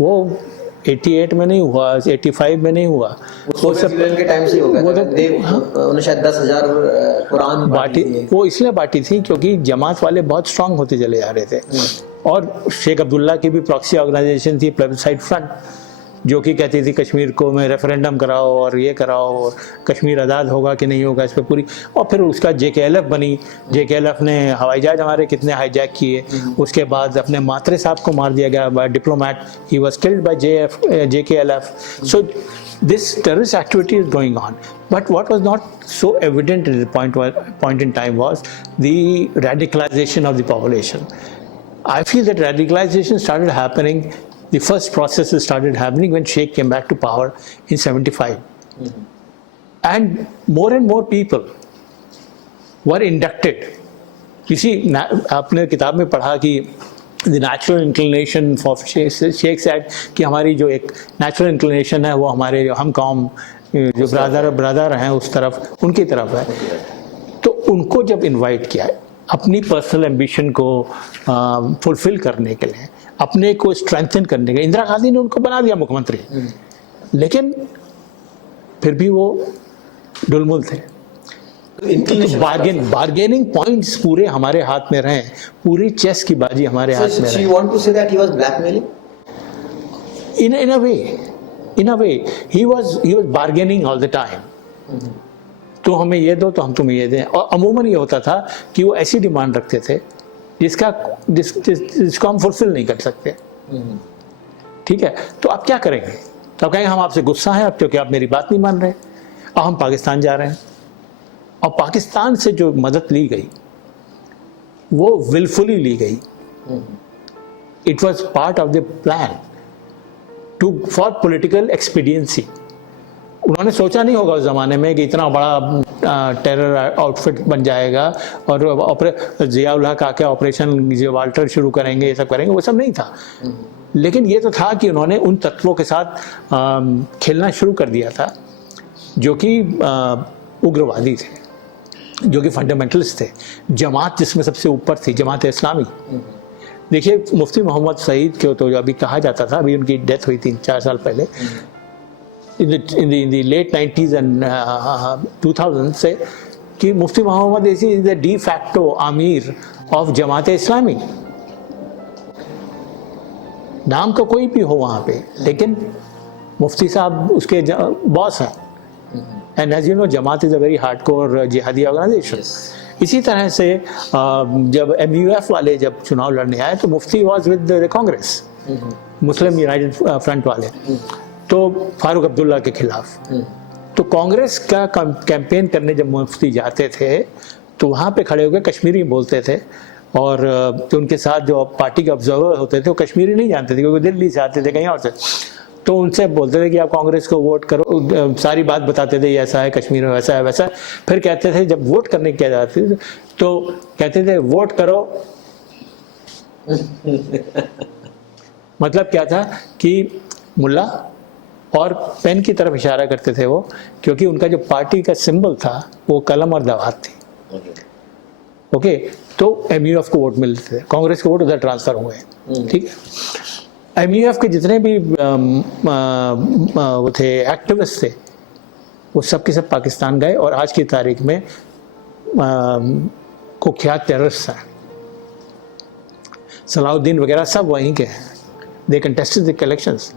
वो 88 में नहीं हुआ, 85 में नहीं हुआ, वो सब के टाइम से हो गया। वो तो तो उन्हें शायद 10,000 कुरान बांटी, वो इसलिए बांटी थी क्योंकि जमात वाले बहुत स्ट्रांग होते चले जा रहे थे। और शेख अब्दुल्ला की भी प्रॉक्सी ऑर्गेनाइजेशन थी प्लेबिसाइड फ्रंट, जो कि कहती थी कश्मीर को में रेफरेंडम कराओ और ये कराओ और कश्मीर आज़ाद होगा कि नहीं होगा इस पर पूरी। और फिर उसका JKLF बनी, JKLF ने हवाई जहाज हमारे कितने हाईजैक किए, उसके बाद अपने मात्रे साहब को मार दिया गया by diplomat, he was killed by JKLF। So this terrorist activity is going on, but what was not so evident at the point in time was the radicalization of the population. I feel that radicalization started happening, the first processes started happening when Sheikh came back to power in 75. And more people were inducted. You see, आपने किताब में पढ़ा कि the natural inclination for Sheikh said कि हमारी जो एक natural inclination है वो हमारे जो हम कौम जो ब्रदर हैं उस तरफ, उनकी तरफ है। तो उनको जब इनवाइट किया अपनी पर्सनल एम्बिशन को फुलफिल करने के लिए, अपने को स्ट्रेंथन करने के लिए, इंदिरा गांधी ने उनको बना दिया मुख्यमंत्री, लेकिन फिर भी वो डुलमुल थे। बार्गेनिंग पॉइंट्स पूरे हमारे हाथ में रहे, पूरी चेस की बाजी हमारे हाथ में रहे। You want to say that he was blackmailing? In a way, he was bargaining all the time. तो हमें ये दो तो हम तुम्हें ये दें। और अमूमन ये होता था कि वो ऐसी डिमांड रखते थे जिसको हम फुलफिल नहीं कर सकते। ठीक है, तो आप क्या करेंगे? तो आप कहेंगे हम आपसे गुस्सा हैं अब क्योंकि आप मेरी बात नहीं मान रहे, अब हम पाकिस्तान जा रहे हैं। और पाकिस्तान से जो मदद ली गई वो विलफुली ली गई। It was part of the plan for political expediency. उन्होंने सोचा नहीं होगा उस जमाने में कि इतना बड़ा टेरर आउटफिट बन जाएगा और जियाउल हक आके ऑपरेशन जिब्राल्टर शुरू करेंगे, ये सब करेंगे, वो सब नहीं था। लेकिन ये तो था कि उन्होंने उन तत्वों के साथ खेलना शुरू कर दिया था जो कि उग्रवादी थे, जो कि फंडामेंटलिस्ट थे। जमात जिसमें सबसे ऊपर थी, जमात इस्लामी। देखिए, मुफ्ती मोहम्मद सईद को तो अभी कहा जाता था, अभी उनकी डेथ हुई 3-4 साल पहले, in the late 90s and 2000 से, कि Mufti Mohammad is the de facto Amir of Jamaat Islami. नाम का कोई भी हो वहाँ पे, लेकिन मुफ्ती साहब उसके बॉस हैं। And as you know, Jamaat is a very hardcore jihadi organisation. इसी तरह से जब MUF वाले जब चुनाव लड़ने आए तो Mufti was with the Congress, Muslim United Front वाले, तो फारूक अब्दुल्ला के खिलाफ। तो कांग्रेस का कैंपेन करने जब मुफ्ती जाते थे तो वहाँ पे खड़े होकर कश्मीरी बोलते थे, और तो उनके साथ जो पार्टी के ऑब्जर्वर होते थे वो कश्मीरी नहीं जानते थे क्योंकि दिल्ली से आते थे, कहीं और से। तो उनसे बोलते थे कि आप कांग्रेस को वोट करो, सारी बात बताते थे, ऐसा है कश्मीर में, वैसा है वैसा। फिर कहते थे जब वोट करने की जाती थी तो कहते थे वोट करो। मतलब क्या था कि मुल्ला और पेन की तरफ इशारा करते थे वो, क्योंकि उनका जो पार्टी का सिंबल था वो कलम और दवात थी। ओके, तो MUF को वोट मिलते थे, कांग्रेस के वोट उधर ट्रांसफर हुए। ठीक है, MUF के जितने भी वो थे एक्टिविस्ट थे वो सब के सब पाकिस्तान गए, और आज की तारीख में कुख्यात टेररिस्ट हैं, सलाउद्दीन वगैरह सब वहीं के हैं। They contested the elections,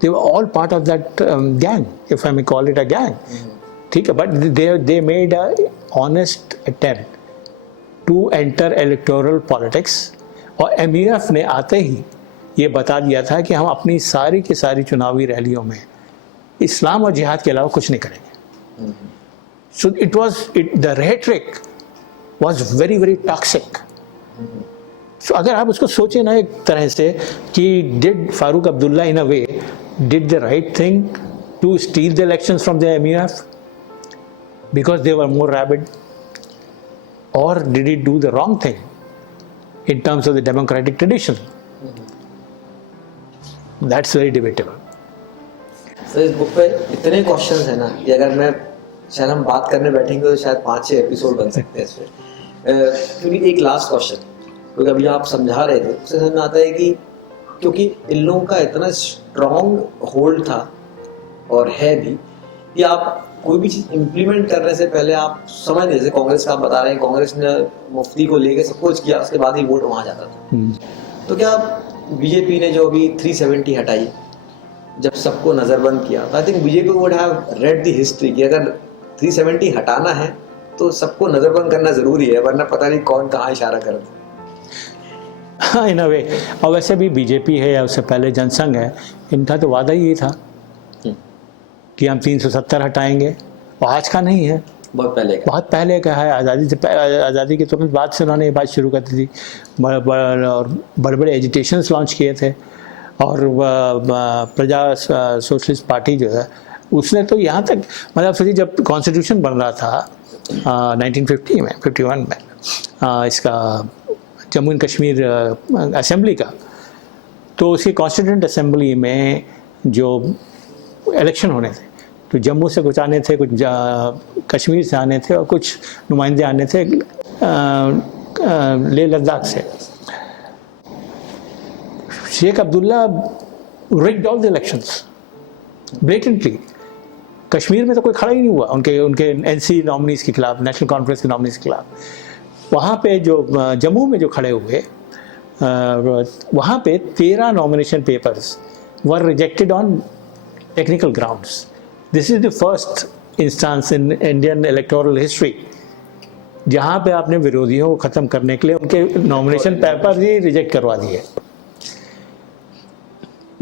they were all part of that gang, if I may call it a gang. ठीक है, but they made a honest attempt to enter electoral politics, और MUF ने आते ही ये बता दिया था कि हम अपनी सारी की सारी चुनावी रैलियों में इस्लाम और जिहाद के अलावा कुछ नहीं करेंगे। So the rhetoric was very very toxic. So अगर आप उसको सोचें ना एक तरह से कि did Farooq Abdullah in a way did the right thing to steal the elections from the MUF because they were more rabid, or did he do the wrong thing in terms of the democratic tradition? That's very debatable. Sir इस बुक पे इतने क्वेश्चंस हैं ना कि अगर मैं शायद हम बात करने बैठेंगे तो शायद 5-6 एपिसोड बन सकते हैं इस पे। क्योंकि एक लास्ट क्वेश्चन, क्योंकि अभी आप समझा रहे थे उससे समझ में आता है कि क्योंकि इन लोगों का इतना स्ट्रॉन्ग होल्ड था और है भी कि आप कोई भी चीज़ इम्प्लीमेंट करने से पहले आप समझ नहीं, जैसे कांग्रेस का आप बता रहे हैं, कांग्रेस ने मुफ्ती को लेके सब कुछ किया, उसके बाद ही वोट वहाँ जाता था। तो क्या बीजेपी ने जो अभी 370 हटाई, जब सबको नज़रबंद किया, I think BJP would have read the history कि अगर 370 हटाना है तो सबको नज़रबंद करना ज़रूरी है, वरना पता नहीं कौन कहाँ इशारा कर दे। हाँ, इन अ वे। और वैसे भी बीजेपी है या उससे पहले जनसंघ है, इनका तो वादा ही था कि हम 370 हटाएंगे, और आज का नहीं है, बहुत पहले का है। आज़ादी के तुरंत बाद से उन्होंने ये बात शुरू कर दी थी, और बड़े बड़े एजिटेशंस लॉन्च किए थे। और प्रजा सोशलिस्ट पार्टी जो है उसने तो यहाँ तक, मतलब सोचिए जब कॉन्स्टिट्यूशन बन रहा था 1950 में 51 में इसका जम्मू एंड कश्मीर असेंबली का, तो उसकी कॉन्स्टिट्यूंट असेंबली में जो इलेक्शन होने थे, तो जम्मू से कुछ आने थे, कुछ कश्मीर से आने थे, और कुछ नुमाइंदे आने थे लेह लद्दाख से। Sheikh Abdullah rigged all the elections blatantly। Kashmir में तो कोई खड़ा ही नहीं हुआ उनके एनसी नॉमिनीज के खिलाफ, नेशनल कॉन्फ्रेंस के नॉमिनीज के खिलाफ। वहाँ पे जो जम्मू में जो खड़े हुए, वहाँ पे 13 nomination papers were rejected on technical grounds. This is the first instance in Indian electoral history जहाँ पे आपने विरोधियों को ख़त्म करने के लिए उनके नॉमिनेशन पेपर ही रिजेक्ट करवा दिए।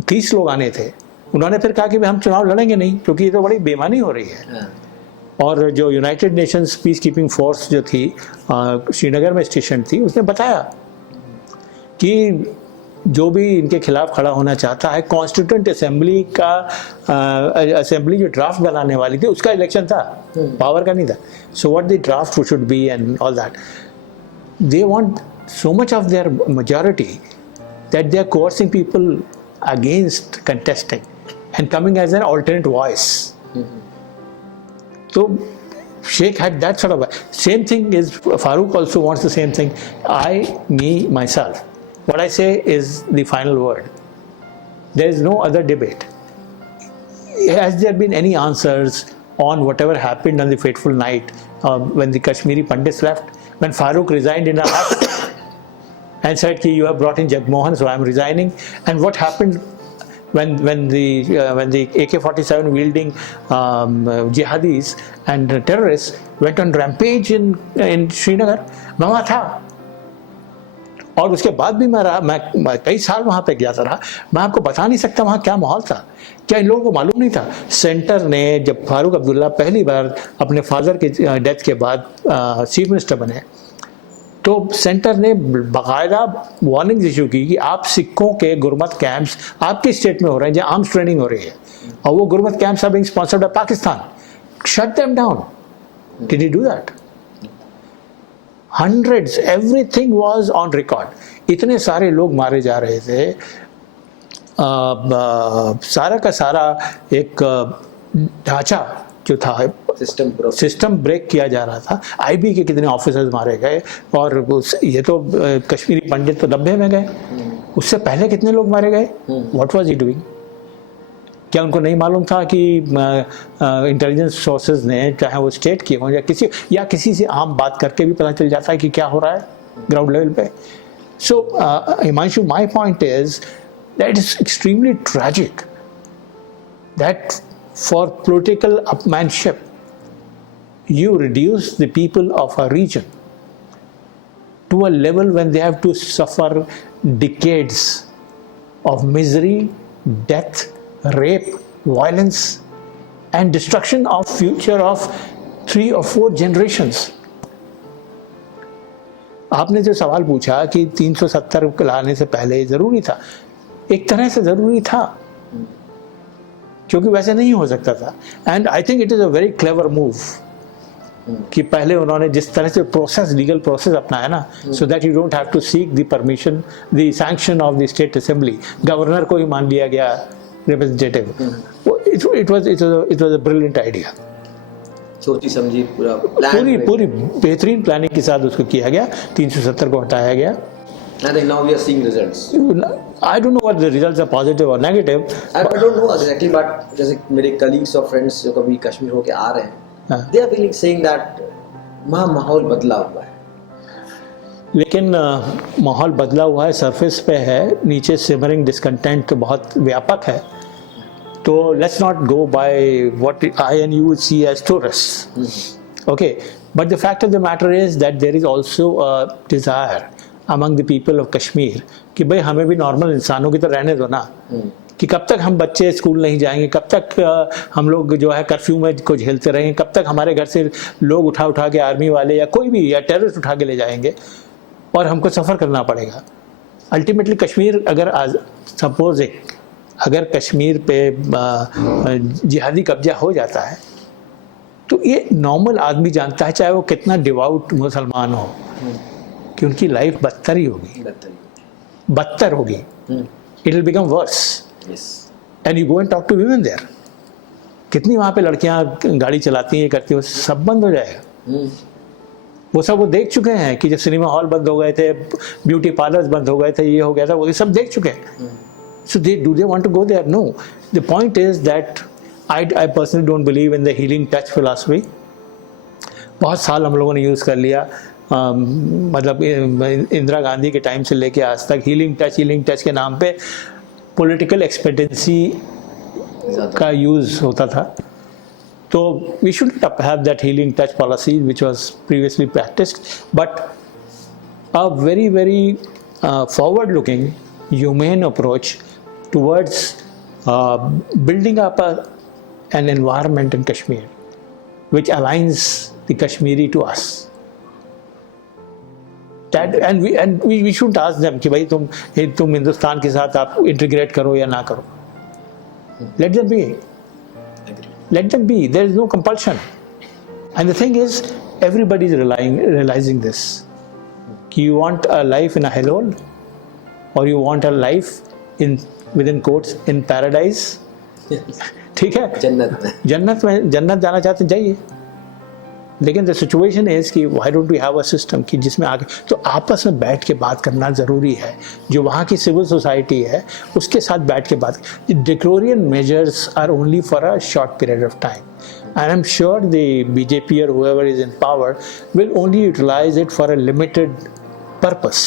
30 लोग आने थे, उन्होंने फिर कहा कि हम चुनाव लड़ेंगे नहीं, क्योंकि ये तो बड़ी बेईमानी हो रही है। और जो United Nations peace keeping force जो थी श्रीनगर में स्टेशन थी, उसने बताया कि जो भी इनके खिलाफ खड़ा होना चाहता है, कॉन्स्टिट्यूंट असेंबली का असेंबली जो ड्राफ्ट बनाने वाली थी उसका इलेक्शन था, पावर का नहीं था। So what the draft should be and all that, they want so much of their majority that they are coercing people against contesting and coming as an alternate voice. So Sheikh had that sort of same thing. Is Farooq also wants the same thing? Me, myself, what I say is the final word. There is no other debate. Has there been any answers on whatever happened on the fateful night when the Kashmiri Pandits left, when Farooq resigned in a huff and said कि you have brought in Jagmohan, so I am resigning? And what happened when the AK-47 wielding jihadis and terrorists went on rampage in Srinagar? मैं वहाँ था, और उसके बाद भी मैं कई साल वहाँ पे गया था। मैं आपको बता नहीं सकता वहाँ क्या माहौल था, क्या इन लोगों को मालूम नहीं था। सेंटर ने जब फारूक अब्दुल्ला पहली बार अपने फादर की डेथ के बाद चीफ मिनिस्टर बने, तो सेंटर ने बाकायदा वार्निंग इशू की कि आप सिखों के गुरमत कैंप्स आपके स्टेट में हो रहे हैं जहाँ आर्म्स ट्रेनिंग हो रही है, और वो Gurmat camps are being sponsored by Pakistan, shut them down. Did you do that? Hundreds, everything was on record. इतने सारे लोग मारे जा रहे थे, सारा का सारा एक ढांचा जो था, सिस्टम ब्रेक किया जा रहा था। आईबी के कितने ऑफिसर्स मारे गए, और ये तो कश्मीरी पंडित तो 90 में गए, उससे पहले कितने लोग मारे गए? What was he doing? क्या उनको नहीं मालूम था कि इंटेलिजेंस सोर्सेज ने, चाहे वो स्टेट की हो या किसी से आम बात करके भी पता चल जाता है कि क्या हो रहा है ग्राउंड लेवल पे? So Himanshu, my point is that it is extremely tragic that for political upmanship you reduce the people of a region to a level when they have to suffer decades of misery, death, rape, violence and destruction of future of 3 or 4 generations. आपने जो सवाल पूछा कि 370 लाने से पहले ज़रूरी था, एक तरह से ज़रूरी था, क्योंकि वैसे नहीं हो सकता था। And I think it is a very clever move कि पहले उन्होंने जिस तरह से प्रोसेस लीगल प्रोसेस अपनाया ना, so that you don't have to seek the permission the sanction of the state assembly, governor को ही मान लिया गया representative. It was a brilliant idea. सोची समझी पूरा पूरी बेहतरीन प्लानिंग के साथ उसको किया गया, 370 को हटाया गया। I think now we are seeing results. I don't know what the results are positive or negative. I don't know exactly, but जैसे मेरे colleagues और friends जो कभी कश्मीर होके आ रहे हैं, they are feeling saying that वहाँ माहौल बदला हुआ है। लेकिन माहौल बदला हुआ है, सरफेस पे है, नीचे सिमरिंग डिसकंटेंट तो बहुत व्यापक है। तो let's not go by what I and you would see as tourists. Okay, but the fact of the matter is that there is also a desire among the people of Kashmir कि भाई हमें भी नॉर्मल इंसानों की तरह रहने दो ना, कि कब तक हम बच्चे स्कूल नहीं जाएंगे, कब तक हम लोग जो है कर्फ्यू में को झेलते रहेंगे, कब तक हमारे घर से लोग उठा के आर्मी वाले या कोई भी या टेररिस्ट उठा के ले जाएंगे और हमको सफ़र करना पड़ेगा। अल्टीमेटली कश्मीर अगर अगर कश्मीर पे जिहादी कब्जा हो जाता है तो ये नॉर्मल आदमी जानता है, चाहे वो कितना डिवाउट मुसलमान हो, कि उनकी लाइफ बदतर ही होगी, बदतर होगी। It will become worse. And you go and talk to women there, कितनी वहाँ पे लड़कियाँ गाड़ी चलाती हैं, करती हैं, सब बंद हो जाएगा। वो सब वो देख चुके हैं कि जब सिनेमा हॉल बंद हो गए थे, ब्यूटी पार्लर्स बंद हो गए थे, ये हो गया था, वो सब देख चुके हैं। So do they want to go there? No. The point is that I personally don't believe in the healing touch philosophy. बहुत साल हम लोगों ने यूज़ कर लिया, मतलब इंदिरा गांधी के टाइम से लेके आज तक हीलिंग टच के नाम पे पॉलिटिकल एक्सपेक्टेंसी का यूज़ होता था। तो we should have that healing touch policy which was previously practiced, but a very very forward-looking, humane approach towards building up an environment in Kashmir which aligns the Kashmiri to us. That, and we shouldn't ask them कि भाई तुम हिंदुस्तान के साथ आप इंटीग्रेट करो या ना करो. Let them be. Let them be. There is no compulsion. And the thing is, everybody is realizing this. कि you want a life in a hellhole, or you want a life within quotes in paradise. ठीक है, जन्नत में जाना चाहते जाइए, लेकिन द सिचुएशन इज कि why don't we have a system कि जिसमें आगे तो आपस में बैठ के बात करना ज़रूरी है। जो वहाँ की सिविल सोसाइटी है उसके साथ बैठ के बात, draconian measures are only for a short period of time, and I'm sure the BJP or whoever is in power will only utilize it for a limited purpose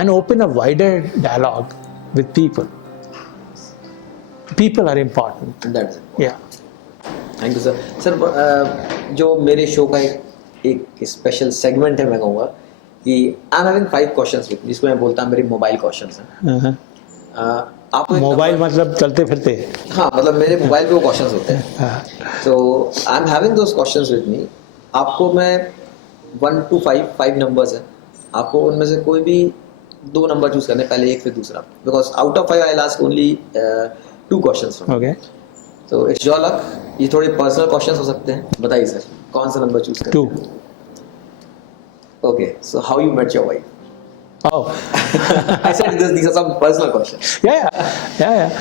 and open a wider dialogue with people. People are important. That's it. Yeah. Thank you sir. Sir जो मेरे शो का एक स्पेशल सेगमेंट है, मैं कहूँगा कि I am having 5 questions with, जिसको मैं बोलता हूँ मेरे मोबाइल क्वेश्चंस हैं। आपको मोबाइल मतलब चलते फिरते? हाँ, मतलब मेरे मोबाइल पे वो क्वेश्चंस होते हैं। तो I am having those questions with me. आपको मैं 1 to 5 नंबर्स हैं, आपको उनमें से कोई भी 2 नंबर चूज करने, पहले एक फिर दूसरा, because out of 5 I will ask only 2 questions. Okay, तो इट्स योर लक। ये थोड़े पर्सनल क्वेश्चंस हो सकते हैं, बताइए सर कौन सा नंबर चूज करें? 2। Okay, so how you met your wife? Oh, I said these are some personal questions. Yeah.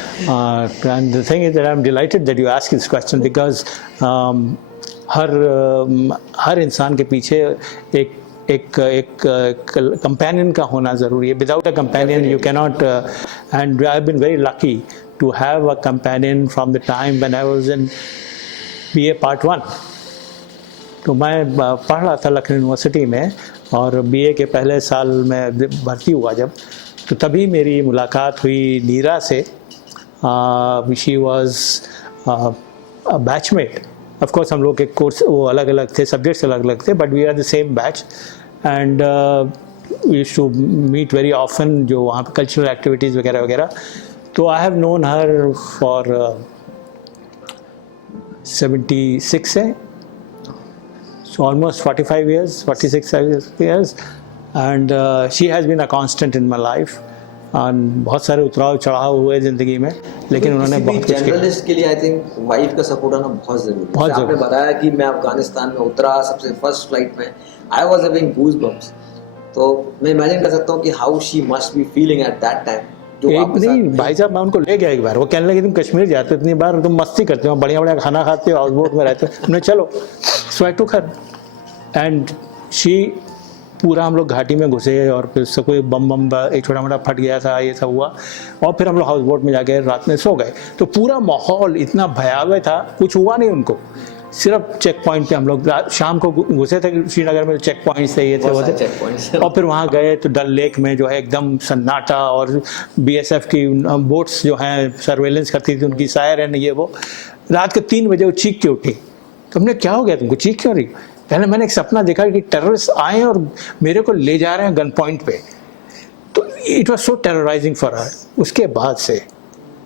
And the thing is that I'm delighted that you asked this question because हर इंसान के पीछे एक companion का होना ज़रूरी है. Without a companion, you cannot. And I've been very lucky to have a companion from the time when I was in BA Part 1. तो मैं पढ़ रहा था लखनऊ यूनिवर्सिटी में, और बीए के पहले साल में भर्ती हुआ जब, तो तभी मेरी मुलाकात हुई नीरा से। She was a batchmate. Of course हम लोग के कोर्स वो अलग अलग थे, सब्जेक्ट्स अलग अलग थे, but we are the same batch and we used to meet very often, जो वहाँ पे कल्चरल एक्टिविटीज़ वगैरह वगैरह। तो I have known her for 76 है, so almost 45 years, 46 years, and she has been a constant in my life. बहुत सारे उतराव चढ़ाव हुए ज़िंदगी में, लेकिन उन्होंने बहुत कुछ किया। जर्नलिस्ट के लिए आई थिंक वाइफ का सपोर्ट होना बहुत जरूरी है। बहुत जैसे आपने जरूरी। बताया कि मैं अफगानिस्तान में उतरा सबसे फर्स्ट फ्लाइट में, I was having goose bumps, तो मैं इमेजिन कर सकता हूँ कि how she must be feeling at that time. एक नहीं भाई साहब, मैं उनको ले गया एक बार, वो कहने लगे तुम कश्मीर जाते हो इतनी बार, तुम मस्ती करते हो, बढ़िया बढ़िया खाना खाते हो, हाउस बोट में रहते हो, हमने चलो। सो आई टुक हर एंड शी, पूरा हम लोग घाटी में घुसे और फिर उससे कोई बम एक छोटा मोटा फट गया था, ये सब हुआ, और फिर हम लोग हाउस बोट में जाके रात में सो गए। तो पूरा माहौल इतना भयावह था, कुछ हुआ नहीं उनको, सिर्फ चेक पॉइंट पे हम लोग शाम को घुसे थे श्रीनगर में, चेक पॉइंट्स थे, ये थे वो थे, और फिर वहाँ गए तो डल लेक में जो है एकदम सन्नाटा, और बीएसएफ की बोट्स जो हैं सर्वेलेंस करती थी, उनकी सायरन ये वो। रात के 3 बजे वो चीख के उठी, तो हमने क्या हो गया तुमको, चीख क्यों रही? पहले मैंने एक सपना देखा कि टेररिस्ट आए और मेरे को ले जा रहे हैं गन पॉइंट पे, तो it was so terrorising for her. उसके बाद से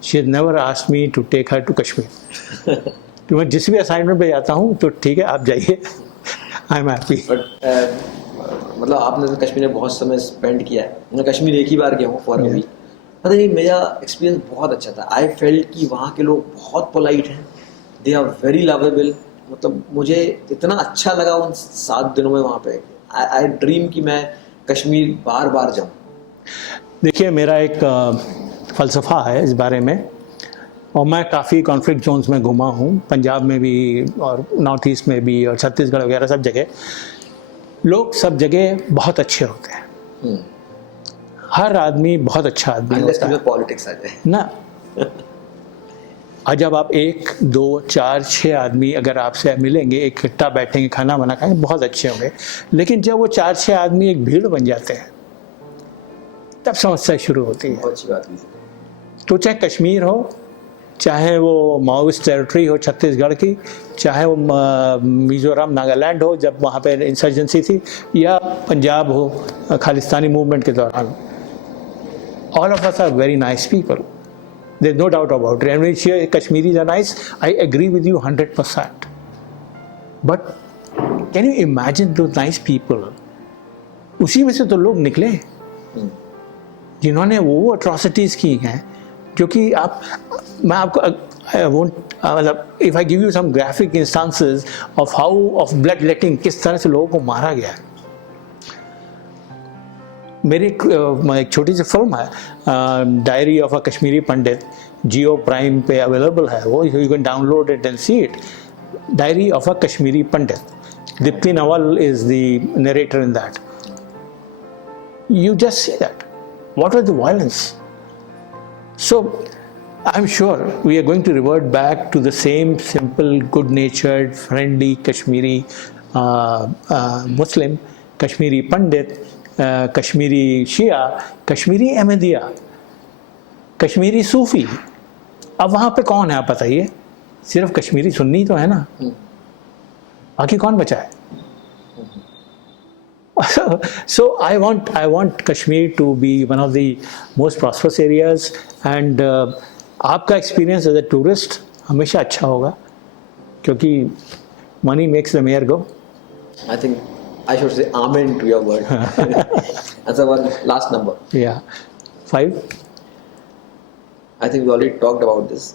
she has never asked me to take her to Kashmir. तो मैं जिस भी असाइनमेंट पे जाता हूँ तो ठीक है आप जाइए, आई एम हैप्पी। मतलब आपने तो कश्मीर में बहुत समय स्पेंड किया है, मैं कश्मीर एक ही बार गया हूँ फॉर अ वीक। पता नहीं, मेरा एक्सपीरियंस बहुत अच्छा था। आई फेल्ट कि वहाँ के लोग बहुत पोलाइट हैं, दे आर वेरी लवेबल। मतलब मुझे इतना अच्छा लगा उन 7 दिनों में वहाँ पे। आई ड्रीम कि मैं कश्मीर बार बार जाऊँ। देखिए मेरा एक फ़लसफ़ा है इस बारे में, और मैं काफ़ी कॉन्फ्लिक्ट जोन्स में घुमा हूँ, पंजाब में भी और नॉर्थ ईस्ट में भी और छत्तीसगढ़ वगैरह सब जगह। लोग सब जगह बहुत अच्छे होते हैं, हर आदमी बहुत अच्छा आदमी होता है, पॉलिटिक्स आ जाए ना। और जब आप 1, 2, 4, 6 आदमी अगर आपसे मिलेंगे, इकट्ठा बैठेंगे, खाना बना खाएंगे, बहुत अच्छे होंगे। लेकिन जब वो 4-6 आदमी एक भीड़ बन जाते हैं, तब समस्या शुरू होती है। बहुत अच्छी बात है। तो चाहे कश्मीर हो, चाहे वो माओइस्ट टेरिटरी हो छत्तीसगढ़ की, चाहे वो मिजोरम नागालैंड हो जब वहाँ पे इंसर्जेंसी थी, या पंजाब हो खालिस्तानी मूवमेंट के दौरान, all of us are very nice people, there's no doubt about it. And when you say Kashmiris are nice, I agree with you 100%. But can you imagine those nice people? उसी में से तो लोग निकले जिन्होंने वो atrocities की हैं, जो कि मैं आपको मतलब if I give you some graphic instances of how of bloodletting, किस तरह से लोगों को मारा गया है। मेरी एक छोटी सी फिल्म है, diary of a Kashmiri Pandit, Jio prime पे अवेलेबल है वो, you can download it and see it. Diary of a Kashmiri Pandit, Deepti Naval is the narrator in that. You just see that what was the violence. So I am sure we are going to revert back to the same simple good natured friendly Kashmiri Muslim, Kashmiri Pandit, Kashmiri Shia, Kashmiri Ahmadiyya, Kashmiri सूफी। अब वहाँ पे कौन है आप बताइए? सिर्फ कश्मीरी सुन्नी तो है ना, बाकी कौन बचा है? So I want Kashmir to be one of the most prosperous areas, and आपका एक्सपीरियंस एज ए टूरिस्ट हमेशा अच्छा होगा, क्योंकि money makes the mayor go. I think I should say amen to your word. That's our last number. Yeah, 5. I think we already talked about this.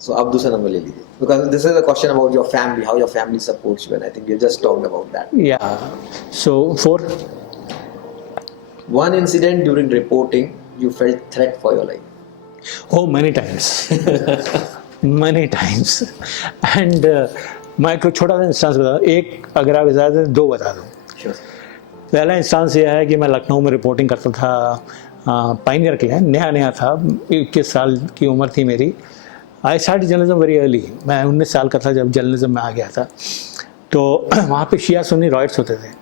So आप दूसरा नंबर ले लीजिए, because this is a question about your family, how your family supports you, and I think we just talked about that. Yeah. So 4. One incident during reporting you felt threat for your life. Oh, many times. Many times. And मैं एक छोटा सा इंस्टांस बता दूँ, एक अगर आप इजाज़त दें 2 बता दूँ। Sure. पहला इंस्टांस यह है कि मैं लखनऊ में रिपोर्टिंग करता था, पाइनियर के लिए नया था, 21 साल की उम्र थी मेरी। I start journalism very early, मैं 19 साल का था जब जर्नलिज्म में आ गया था। तो वहाँ पे शिया सुन्नी रॉयट्स होते थे,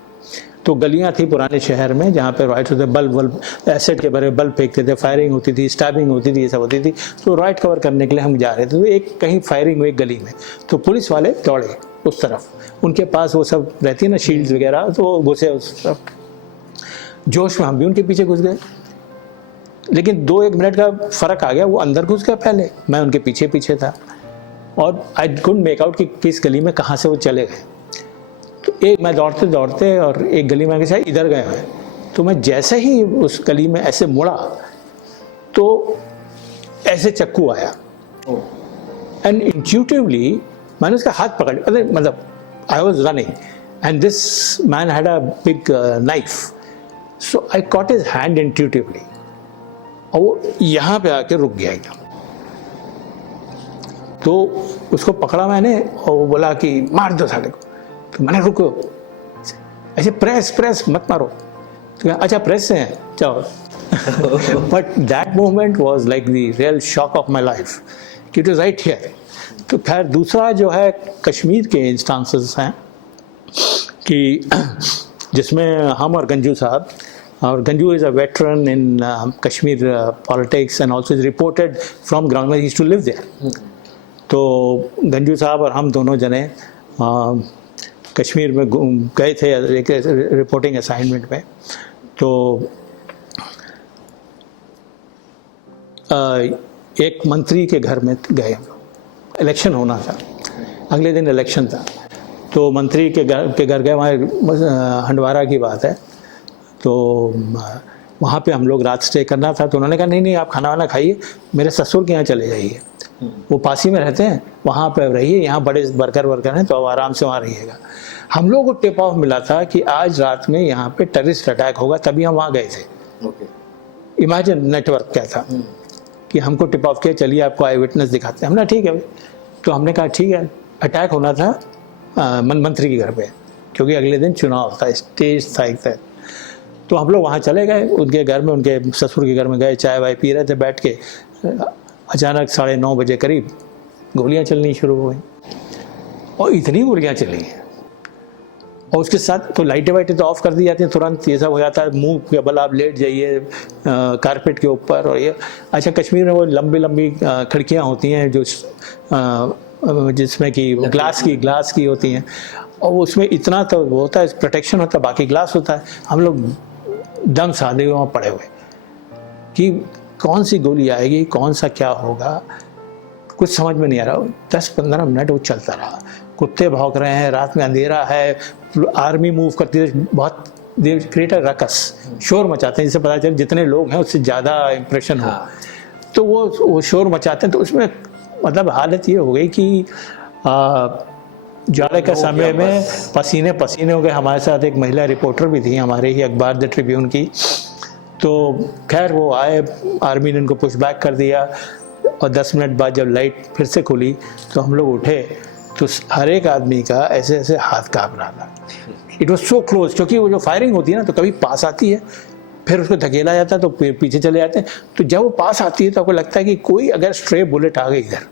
तो गलियाँ थी पुराने शहर में जहाँ पे रॉयट्स होते, बल्ब एसिड के भरे बल्ब फेंकते थे, फायरिंग होती थी, स्टैबिंग होती थी, ये सब होती थी। तो रॉयट कवर करने के लिए हम जा रहे थे, तो एक कहीं फायरिंग हुई गली में, तो पुलिस वाले दौड़े उस तरफ, उनके पास वो सब रहती है ना शील्ड्स वगैरह, तो वो घुसे उस तरफ। जोश में हम भी उनके पीछे घुस गए, लेकिन 2-1 मिनट का फ़र्क आ गया, वो अंदर घुस गया पहले, मैं उनके पीछे पीछे था, और आई कुडंट मेक आउट कि किस गली में कहाँ से वो चले गए। तो एक मैं दौड़ते दौड़ते और एक गली में शायद इधर गए हैं, तो मैं जैसे ही उस गली में ऐसे मुड़ा तो ऐसे चक्कू आया एंड इंट्यूटिवली मैंने उसका हाथ पकड़ लिया, अरे मतलब I was running and this man had a big knife, so I cot his hand intuitively और वो यहाँ पे आके रुक गया एकदम। तो उसको पकड़ा मैंने और वो बोला कि मार दो साले को, तो मैंने रुको, ऐसे प्रेस मत मारो, तो अच्छा प्रेस से हैं जाओ। But that moment was like the real shock of my life कि इट इज राइट हियर। तो खैर दूसरा जो है कश्मीर के इंस्टांसेस हैं कि जिसमें हम और गंजू साहब, और Ganju is a veteran in Kashmir politics and also is reported from ground में, he used to live there. तो गंजू साहब और हम दोनों जने कश्मीर में गए थे एक रिपोर्टिंग असाइनमेंट में। तो एक मंत्री के घर में गए हम लोग, इलेक्शन होना था, अगले दिन इलेक्शन था। तो मंत्री के घर गए, वहाँ हंडवारा की बात है। तो वहाँ पे हम लोग रात स्टे करना था, तो उन्होंने कहा नहीं आप खाना वाना खाइए, मेरे ससुर के यहाँ चले जाइए, वो पास ही में रहते हैं, वहाँ पे रहिए, यहाँ बड़े वर्कर हैं तो आराम से वहाँ रहिएगा। हम लोग को टिप ऑफ मिला था कि आज रात में यहाँ पे टेररिस्ट अटैक होगा, तभी हम वहाँ गए थे। इमेजिन नेटवर्क क्या था कि हमको टिप ऑफ किया, चलिए आपको आई विटनेस दिखाते हैं। हमने ठीक है, तो हमने कहा ठीक है। अटैक होना था मंत्री के घर पे, क्योंकि अगले दिन चुनाव था, स्टेज था एक तरह। तो हम लोग वहाँ चले गए, उनके घर में, उनके ससुर के घर में गए, चाय वाय पी रहे थे बैठ के। अचानक 9:30 बजे करीब गोलियाँ चलनी शुरू हो गई, और इतनी गोलियाँ चली, और उसके साथ तो लाइटें वाइटें तो ऑफ कर दी जाती हैं तुरंत, ये सब हो जाता है, मुंह के बल आप लेट जाइए कारपेट के ऊपर। और ये अच्छा, कश्मीर में वो लंबी खिड़कियाँ होती हैं जो जिसमें कि ग्लास की होती हैं, और उसमें इतना तो वो होता है, प्रोटेक्शन होता है, बाकी ग्लास होता है। हम लोग दम साधे हुए वहाँ पड़े हुए कि कौन सी गोली आएगी, कौन सा क्या होगा, कुछ समझ में नहीं आ रहा। 10-15 मिनट वो चलता रहा, कुत्ते भौंक रहे हैं, रात में अंधेरा है, आर्मी मूव करती है, बहुत देर क्रिएट अ रकस, शोर मचाते हैं, जिससे पता चले जितने लोग हैं उससे ज़्यादा इम्प्रेशन हो। तो वो शोर मचाते हैं। तो उसमें मतलब हालत ये हो गई कि जाड़े के समय में पसीने हो गए। हमारे साथ एक महिला रिपोर्टर भी थी, हमारे ही अखबार द ट्रिब्यून की। तो खैर वो आए, आर्मी ने उनको पुश बैक कर दिया, और 10 मिनट बाद जब लाइट फिर से खुली तो हम लोग उठे, तो हर एक आदमी का ऐसे ऐसे हाथ काँप रहा था। इट वॉज सो क्लोज, क्योंकि वो जो फायरिंग होती है ना, तो कभी पास आती है, फिर उसको धकेला जाता है, तो पीछे चले जाते हैं। तो जब वो पास आती है तो आपको लगता है कि कोई अगर स्ट्रे बुलेट आ गई इधर।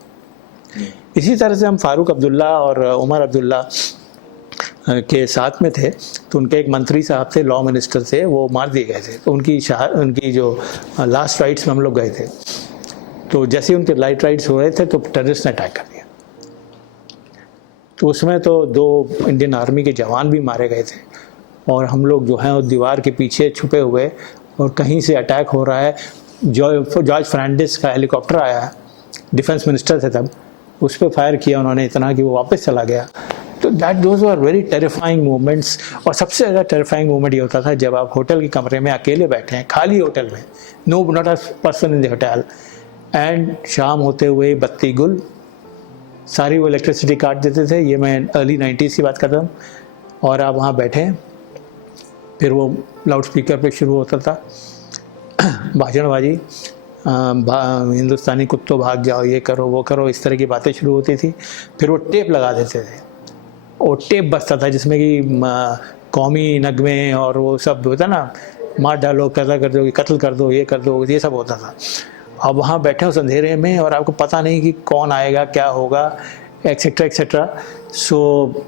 इसी तरह से हम फारूक अब्दुल्ला और उमर अब्दुल्ला के साथ में थे, तो उनके एक मंत्री साहब थे, लॉ मिनिस्टर थे, वो मार दिए गए थे। तो उनकी जो लास्ट राइट्स में हम लोग गए थे, तो जैसे ही उनके लाइट राइट्स हो रहे थे तो टेररिस्ट ने अटैक कर दिया। तो उसमें तो 2 इंडियन आर्मी के जवान भी मारे गए थे, और हम लोग जो हैं वो दीवार के पीछे छुपे हुए, और कहीं से अटैक हो रहा है। जॉर्ज फर्नांडिस का हेलीकॉप्टर आया, डिफेंस मिनिस्टर थे तब, उस पर फायर किया उन्होंने इतना कि वो वापस चला गया। तो those are very terrifying moments. और सबसे ज़्यादा टेरिफाइंग मोमेंट ये होता था जब आप होटल के कमरे में अकेले बैठे हैं, खाली होटल में, not a person in the hotel, and शाम होते हुए बत्ती गुल, सारी वो इलेक्ट्रिसिटी काट देते थे। ये मैं अर्ली 90s की बात कर रहा हूँ। और आप वहाँ बैठे, फिर वो लाउड स्पीकर पे शुरू होता था भाषणबाजी, हिंदुस्तानी कुत्तों भाग जाओ, ये करो वो करो, इस तरह की बातें शुरू होती थी। फिर वो टेप लगा देते थे, और टेप बजता था जिसमें कि कौमी नगमे और वो सब होता ना, मार डालो, कैसा कर दो, कत्ल कर दो, ये कर दो, ये सब होता था। अब वहाँ बैठे उस अंधेरे में, और आपको पता नहीं कि कौन आएगा, क्या होगा, एक्सेट्रा एक्सेट्रा। सो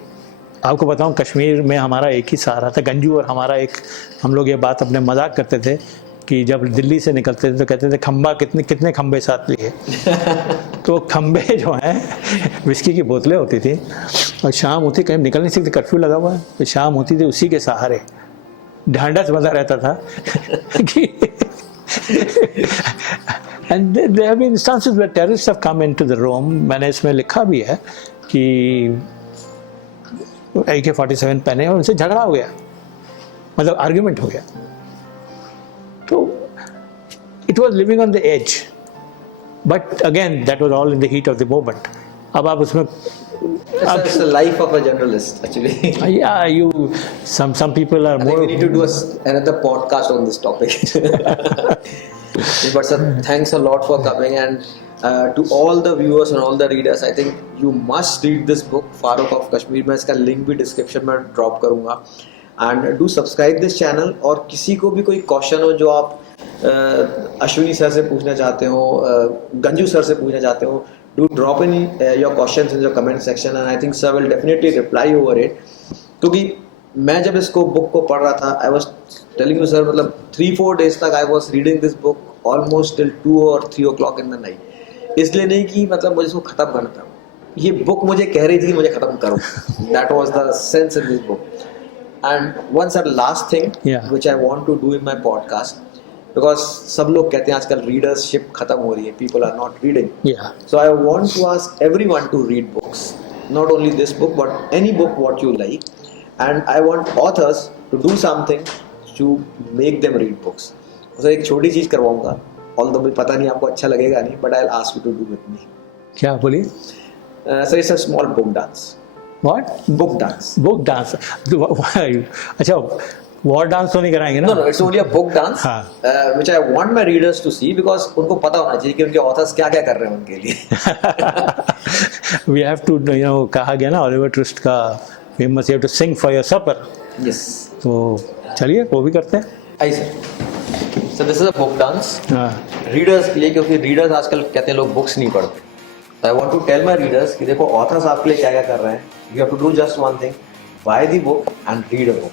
आपको बताऊँ, कश्मीर में हमारा एक ही सहारा था, गंजू और हमारा एक। हम लोग ये बात अपने मजाक करते थे कि जब दिल्ली से निकलते थे तो कहते थे खंबा कितने खंबे साथ लिए तो खंबे जो हैं विस्की की बोतलें होती थी, और शाम होती, कहीं निकल नहीं सकते, कर्फ्यू लगा हुआ है, तो शाम होती थी उसी के सहारे ढांढस बंधा रहता था कि and there have been instances where terrorists have come into the room। मैंने इसमें लिखा भी है कि AK-47 पहने और उनसे झगड़ा हो गया, मतलब आर्ग्यूमेंट हो गया। तो it was living on the edge. But again, that was all in the heat of the moment. अब आप उसमें It's the life of a journalist, actually. yeah, you some people are I think more. we need to do another podcast on this topic. But sir, thanks a lot for coming, and to all the viewers and all the readers, I think you must read this book, Farooq of Kashmir. मैं इसका लिंक भी डिस्क्रिप्शन में ड्रॉप करूँगा. And do subscribe this channel. और किसी को भी कोई क्वेश्चन हो जो आप अश्विनी सर से पूछना चाहते हो, गंजू सर से पूछना चाहते हो, do drop in your questions in the comment section, and I think sir will definitely reply over it. क्योंकि मैं जब इसको बुक को पढ़ रहा था, I was telling you sir, मतलब 3-4 days तक I was reading this book almost till 2 or 3 o'clock in the night. इसलिए नहीं कि मतलब मुझे इसको खत्म करना था, ये बुक मुझे कह रही थी कि मुझे खत्म करो. That was the sense in this book. And one sir, last thing which I want to do in my podcast, because सब लोग कहते हैं आजकल रीडरशिप खत्म हो रही है, people are not reading. Yeah. So I want to ask everyone to read books, not only this book but any book what you like, and I want authors to do something to make them read books. So एक छोटी चीज करवाऊंगा, although मुझे पता नहीं आपको अच्छा लगेगा नहीं, but I'll ask you to do with me. क्या बोलिए? So it's a small book dance. What? Book dance. Book dance. अच्छा, वॉर डांस तो नहीं कराएंगे ना? No, it's only a book dance, हाँ. which I want my readers to see, because उनको पता होना चाहिए कि उनके authors क्या क्या कर रहे हैं उनके लिए. We have to, कहा गया ना Oliver Twist का famous, you have to sing for your supper. Yes. तो चलिए वो भी करते हैं. आई sir. So this is a book dance. हाँ. रीडर्स के लिए, क्योंकि रीडर्स आजकल कहते हैं लोग बुक्स नहीं पढ़ते. I want to tell my readers कि देखो ऑथर्स आपके लिए क्या क्या कर रहे हैं. You have to do just one thing, buy the book and read a book.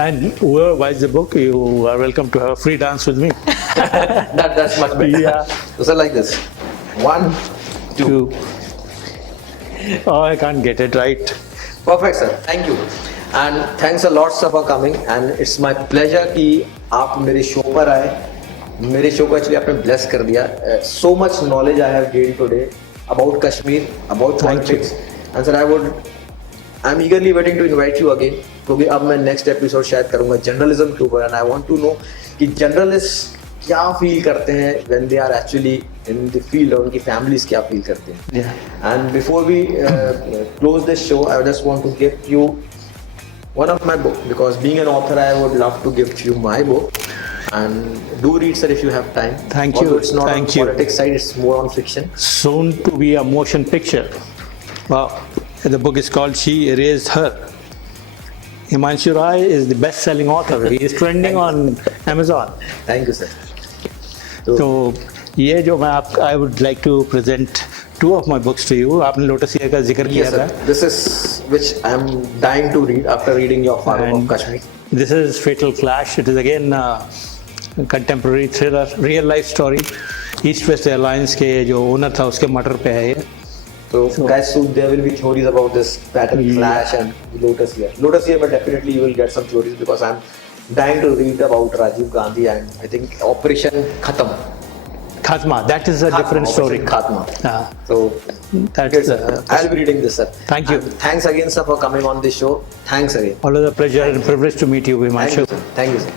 And whoever buys the book, you are welcome to have a free dance with me. That's much better. Yeah. So like this. 1, 2. Oh, I can't get it right. Perfect sir. Thank you. And thanks a lot sir for coming, and it's my pleasure कि आप मेरे शो पर आए. मेरे शो को एक्चुअली आपने ब्लेस कर दिया. So much knowledge I have gained today about Kashmir, about politics. And sir, I'm eagerly waiting to invite you again, क्योंकि अब मैं नेक्स्ट एपिसोड शायद करूँगा जर्नलिज्म के ऊपर. And I want to know कि जर्नलिस्ट क्या फील करते हैं when they are actually in the field, और उनकी फैमिलीज क्या फील करते हैं. And before we close this show, I just want to give you one of my book, because being an author I would love to give you my book. And do read sir if you have time. Thank you. Although it's not Thank on you. politics side, it's more on fiction. Soon to be a motion picture. Wow. The book is called She Erased Her. Himanshu Rai is the best-selling author. He is trending on Amazon. Thank you sir. तो ये जो मैं I would like to present 2 of my books to you. आपने लोटस ईयर का जिक्र किया Yes था. sir. This is which I am dying to read after reading your Farooq of And Kashmir. this is Fatal Clash. It is again contemporary thriller, real life story. East West Airlines के जो ओनर था उसके मर्डर पे है ये. So guys, soon there will be theories about this Fatal Clash and Lotus Year. Lotus Year, but definitely you will get some theories, because I'm dying to read about Rajiv Gandhi and I think Operation Khatam. Khatma. That is a different story. Khatma. So That's I'll be reading this sir. Thank you. And thanks again sir for coming on this show. Thanks again. Always a pleasure and privilege to meet you, Thank Himanshu. you sir. Thank you sir.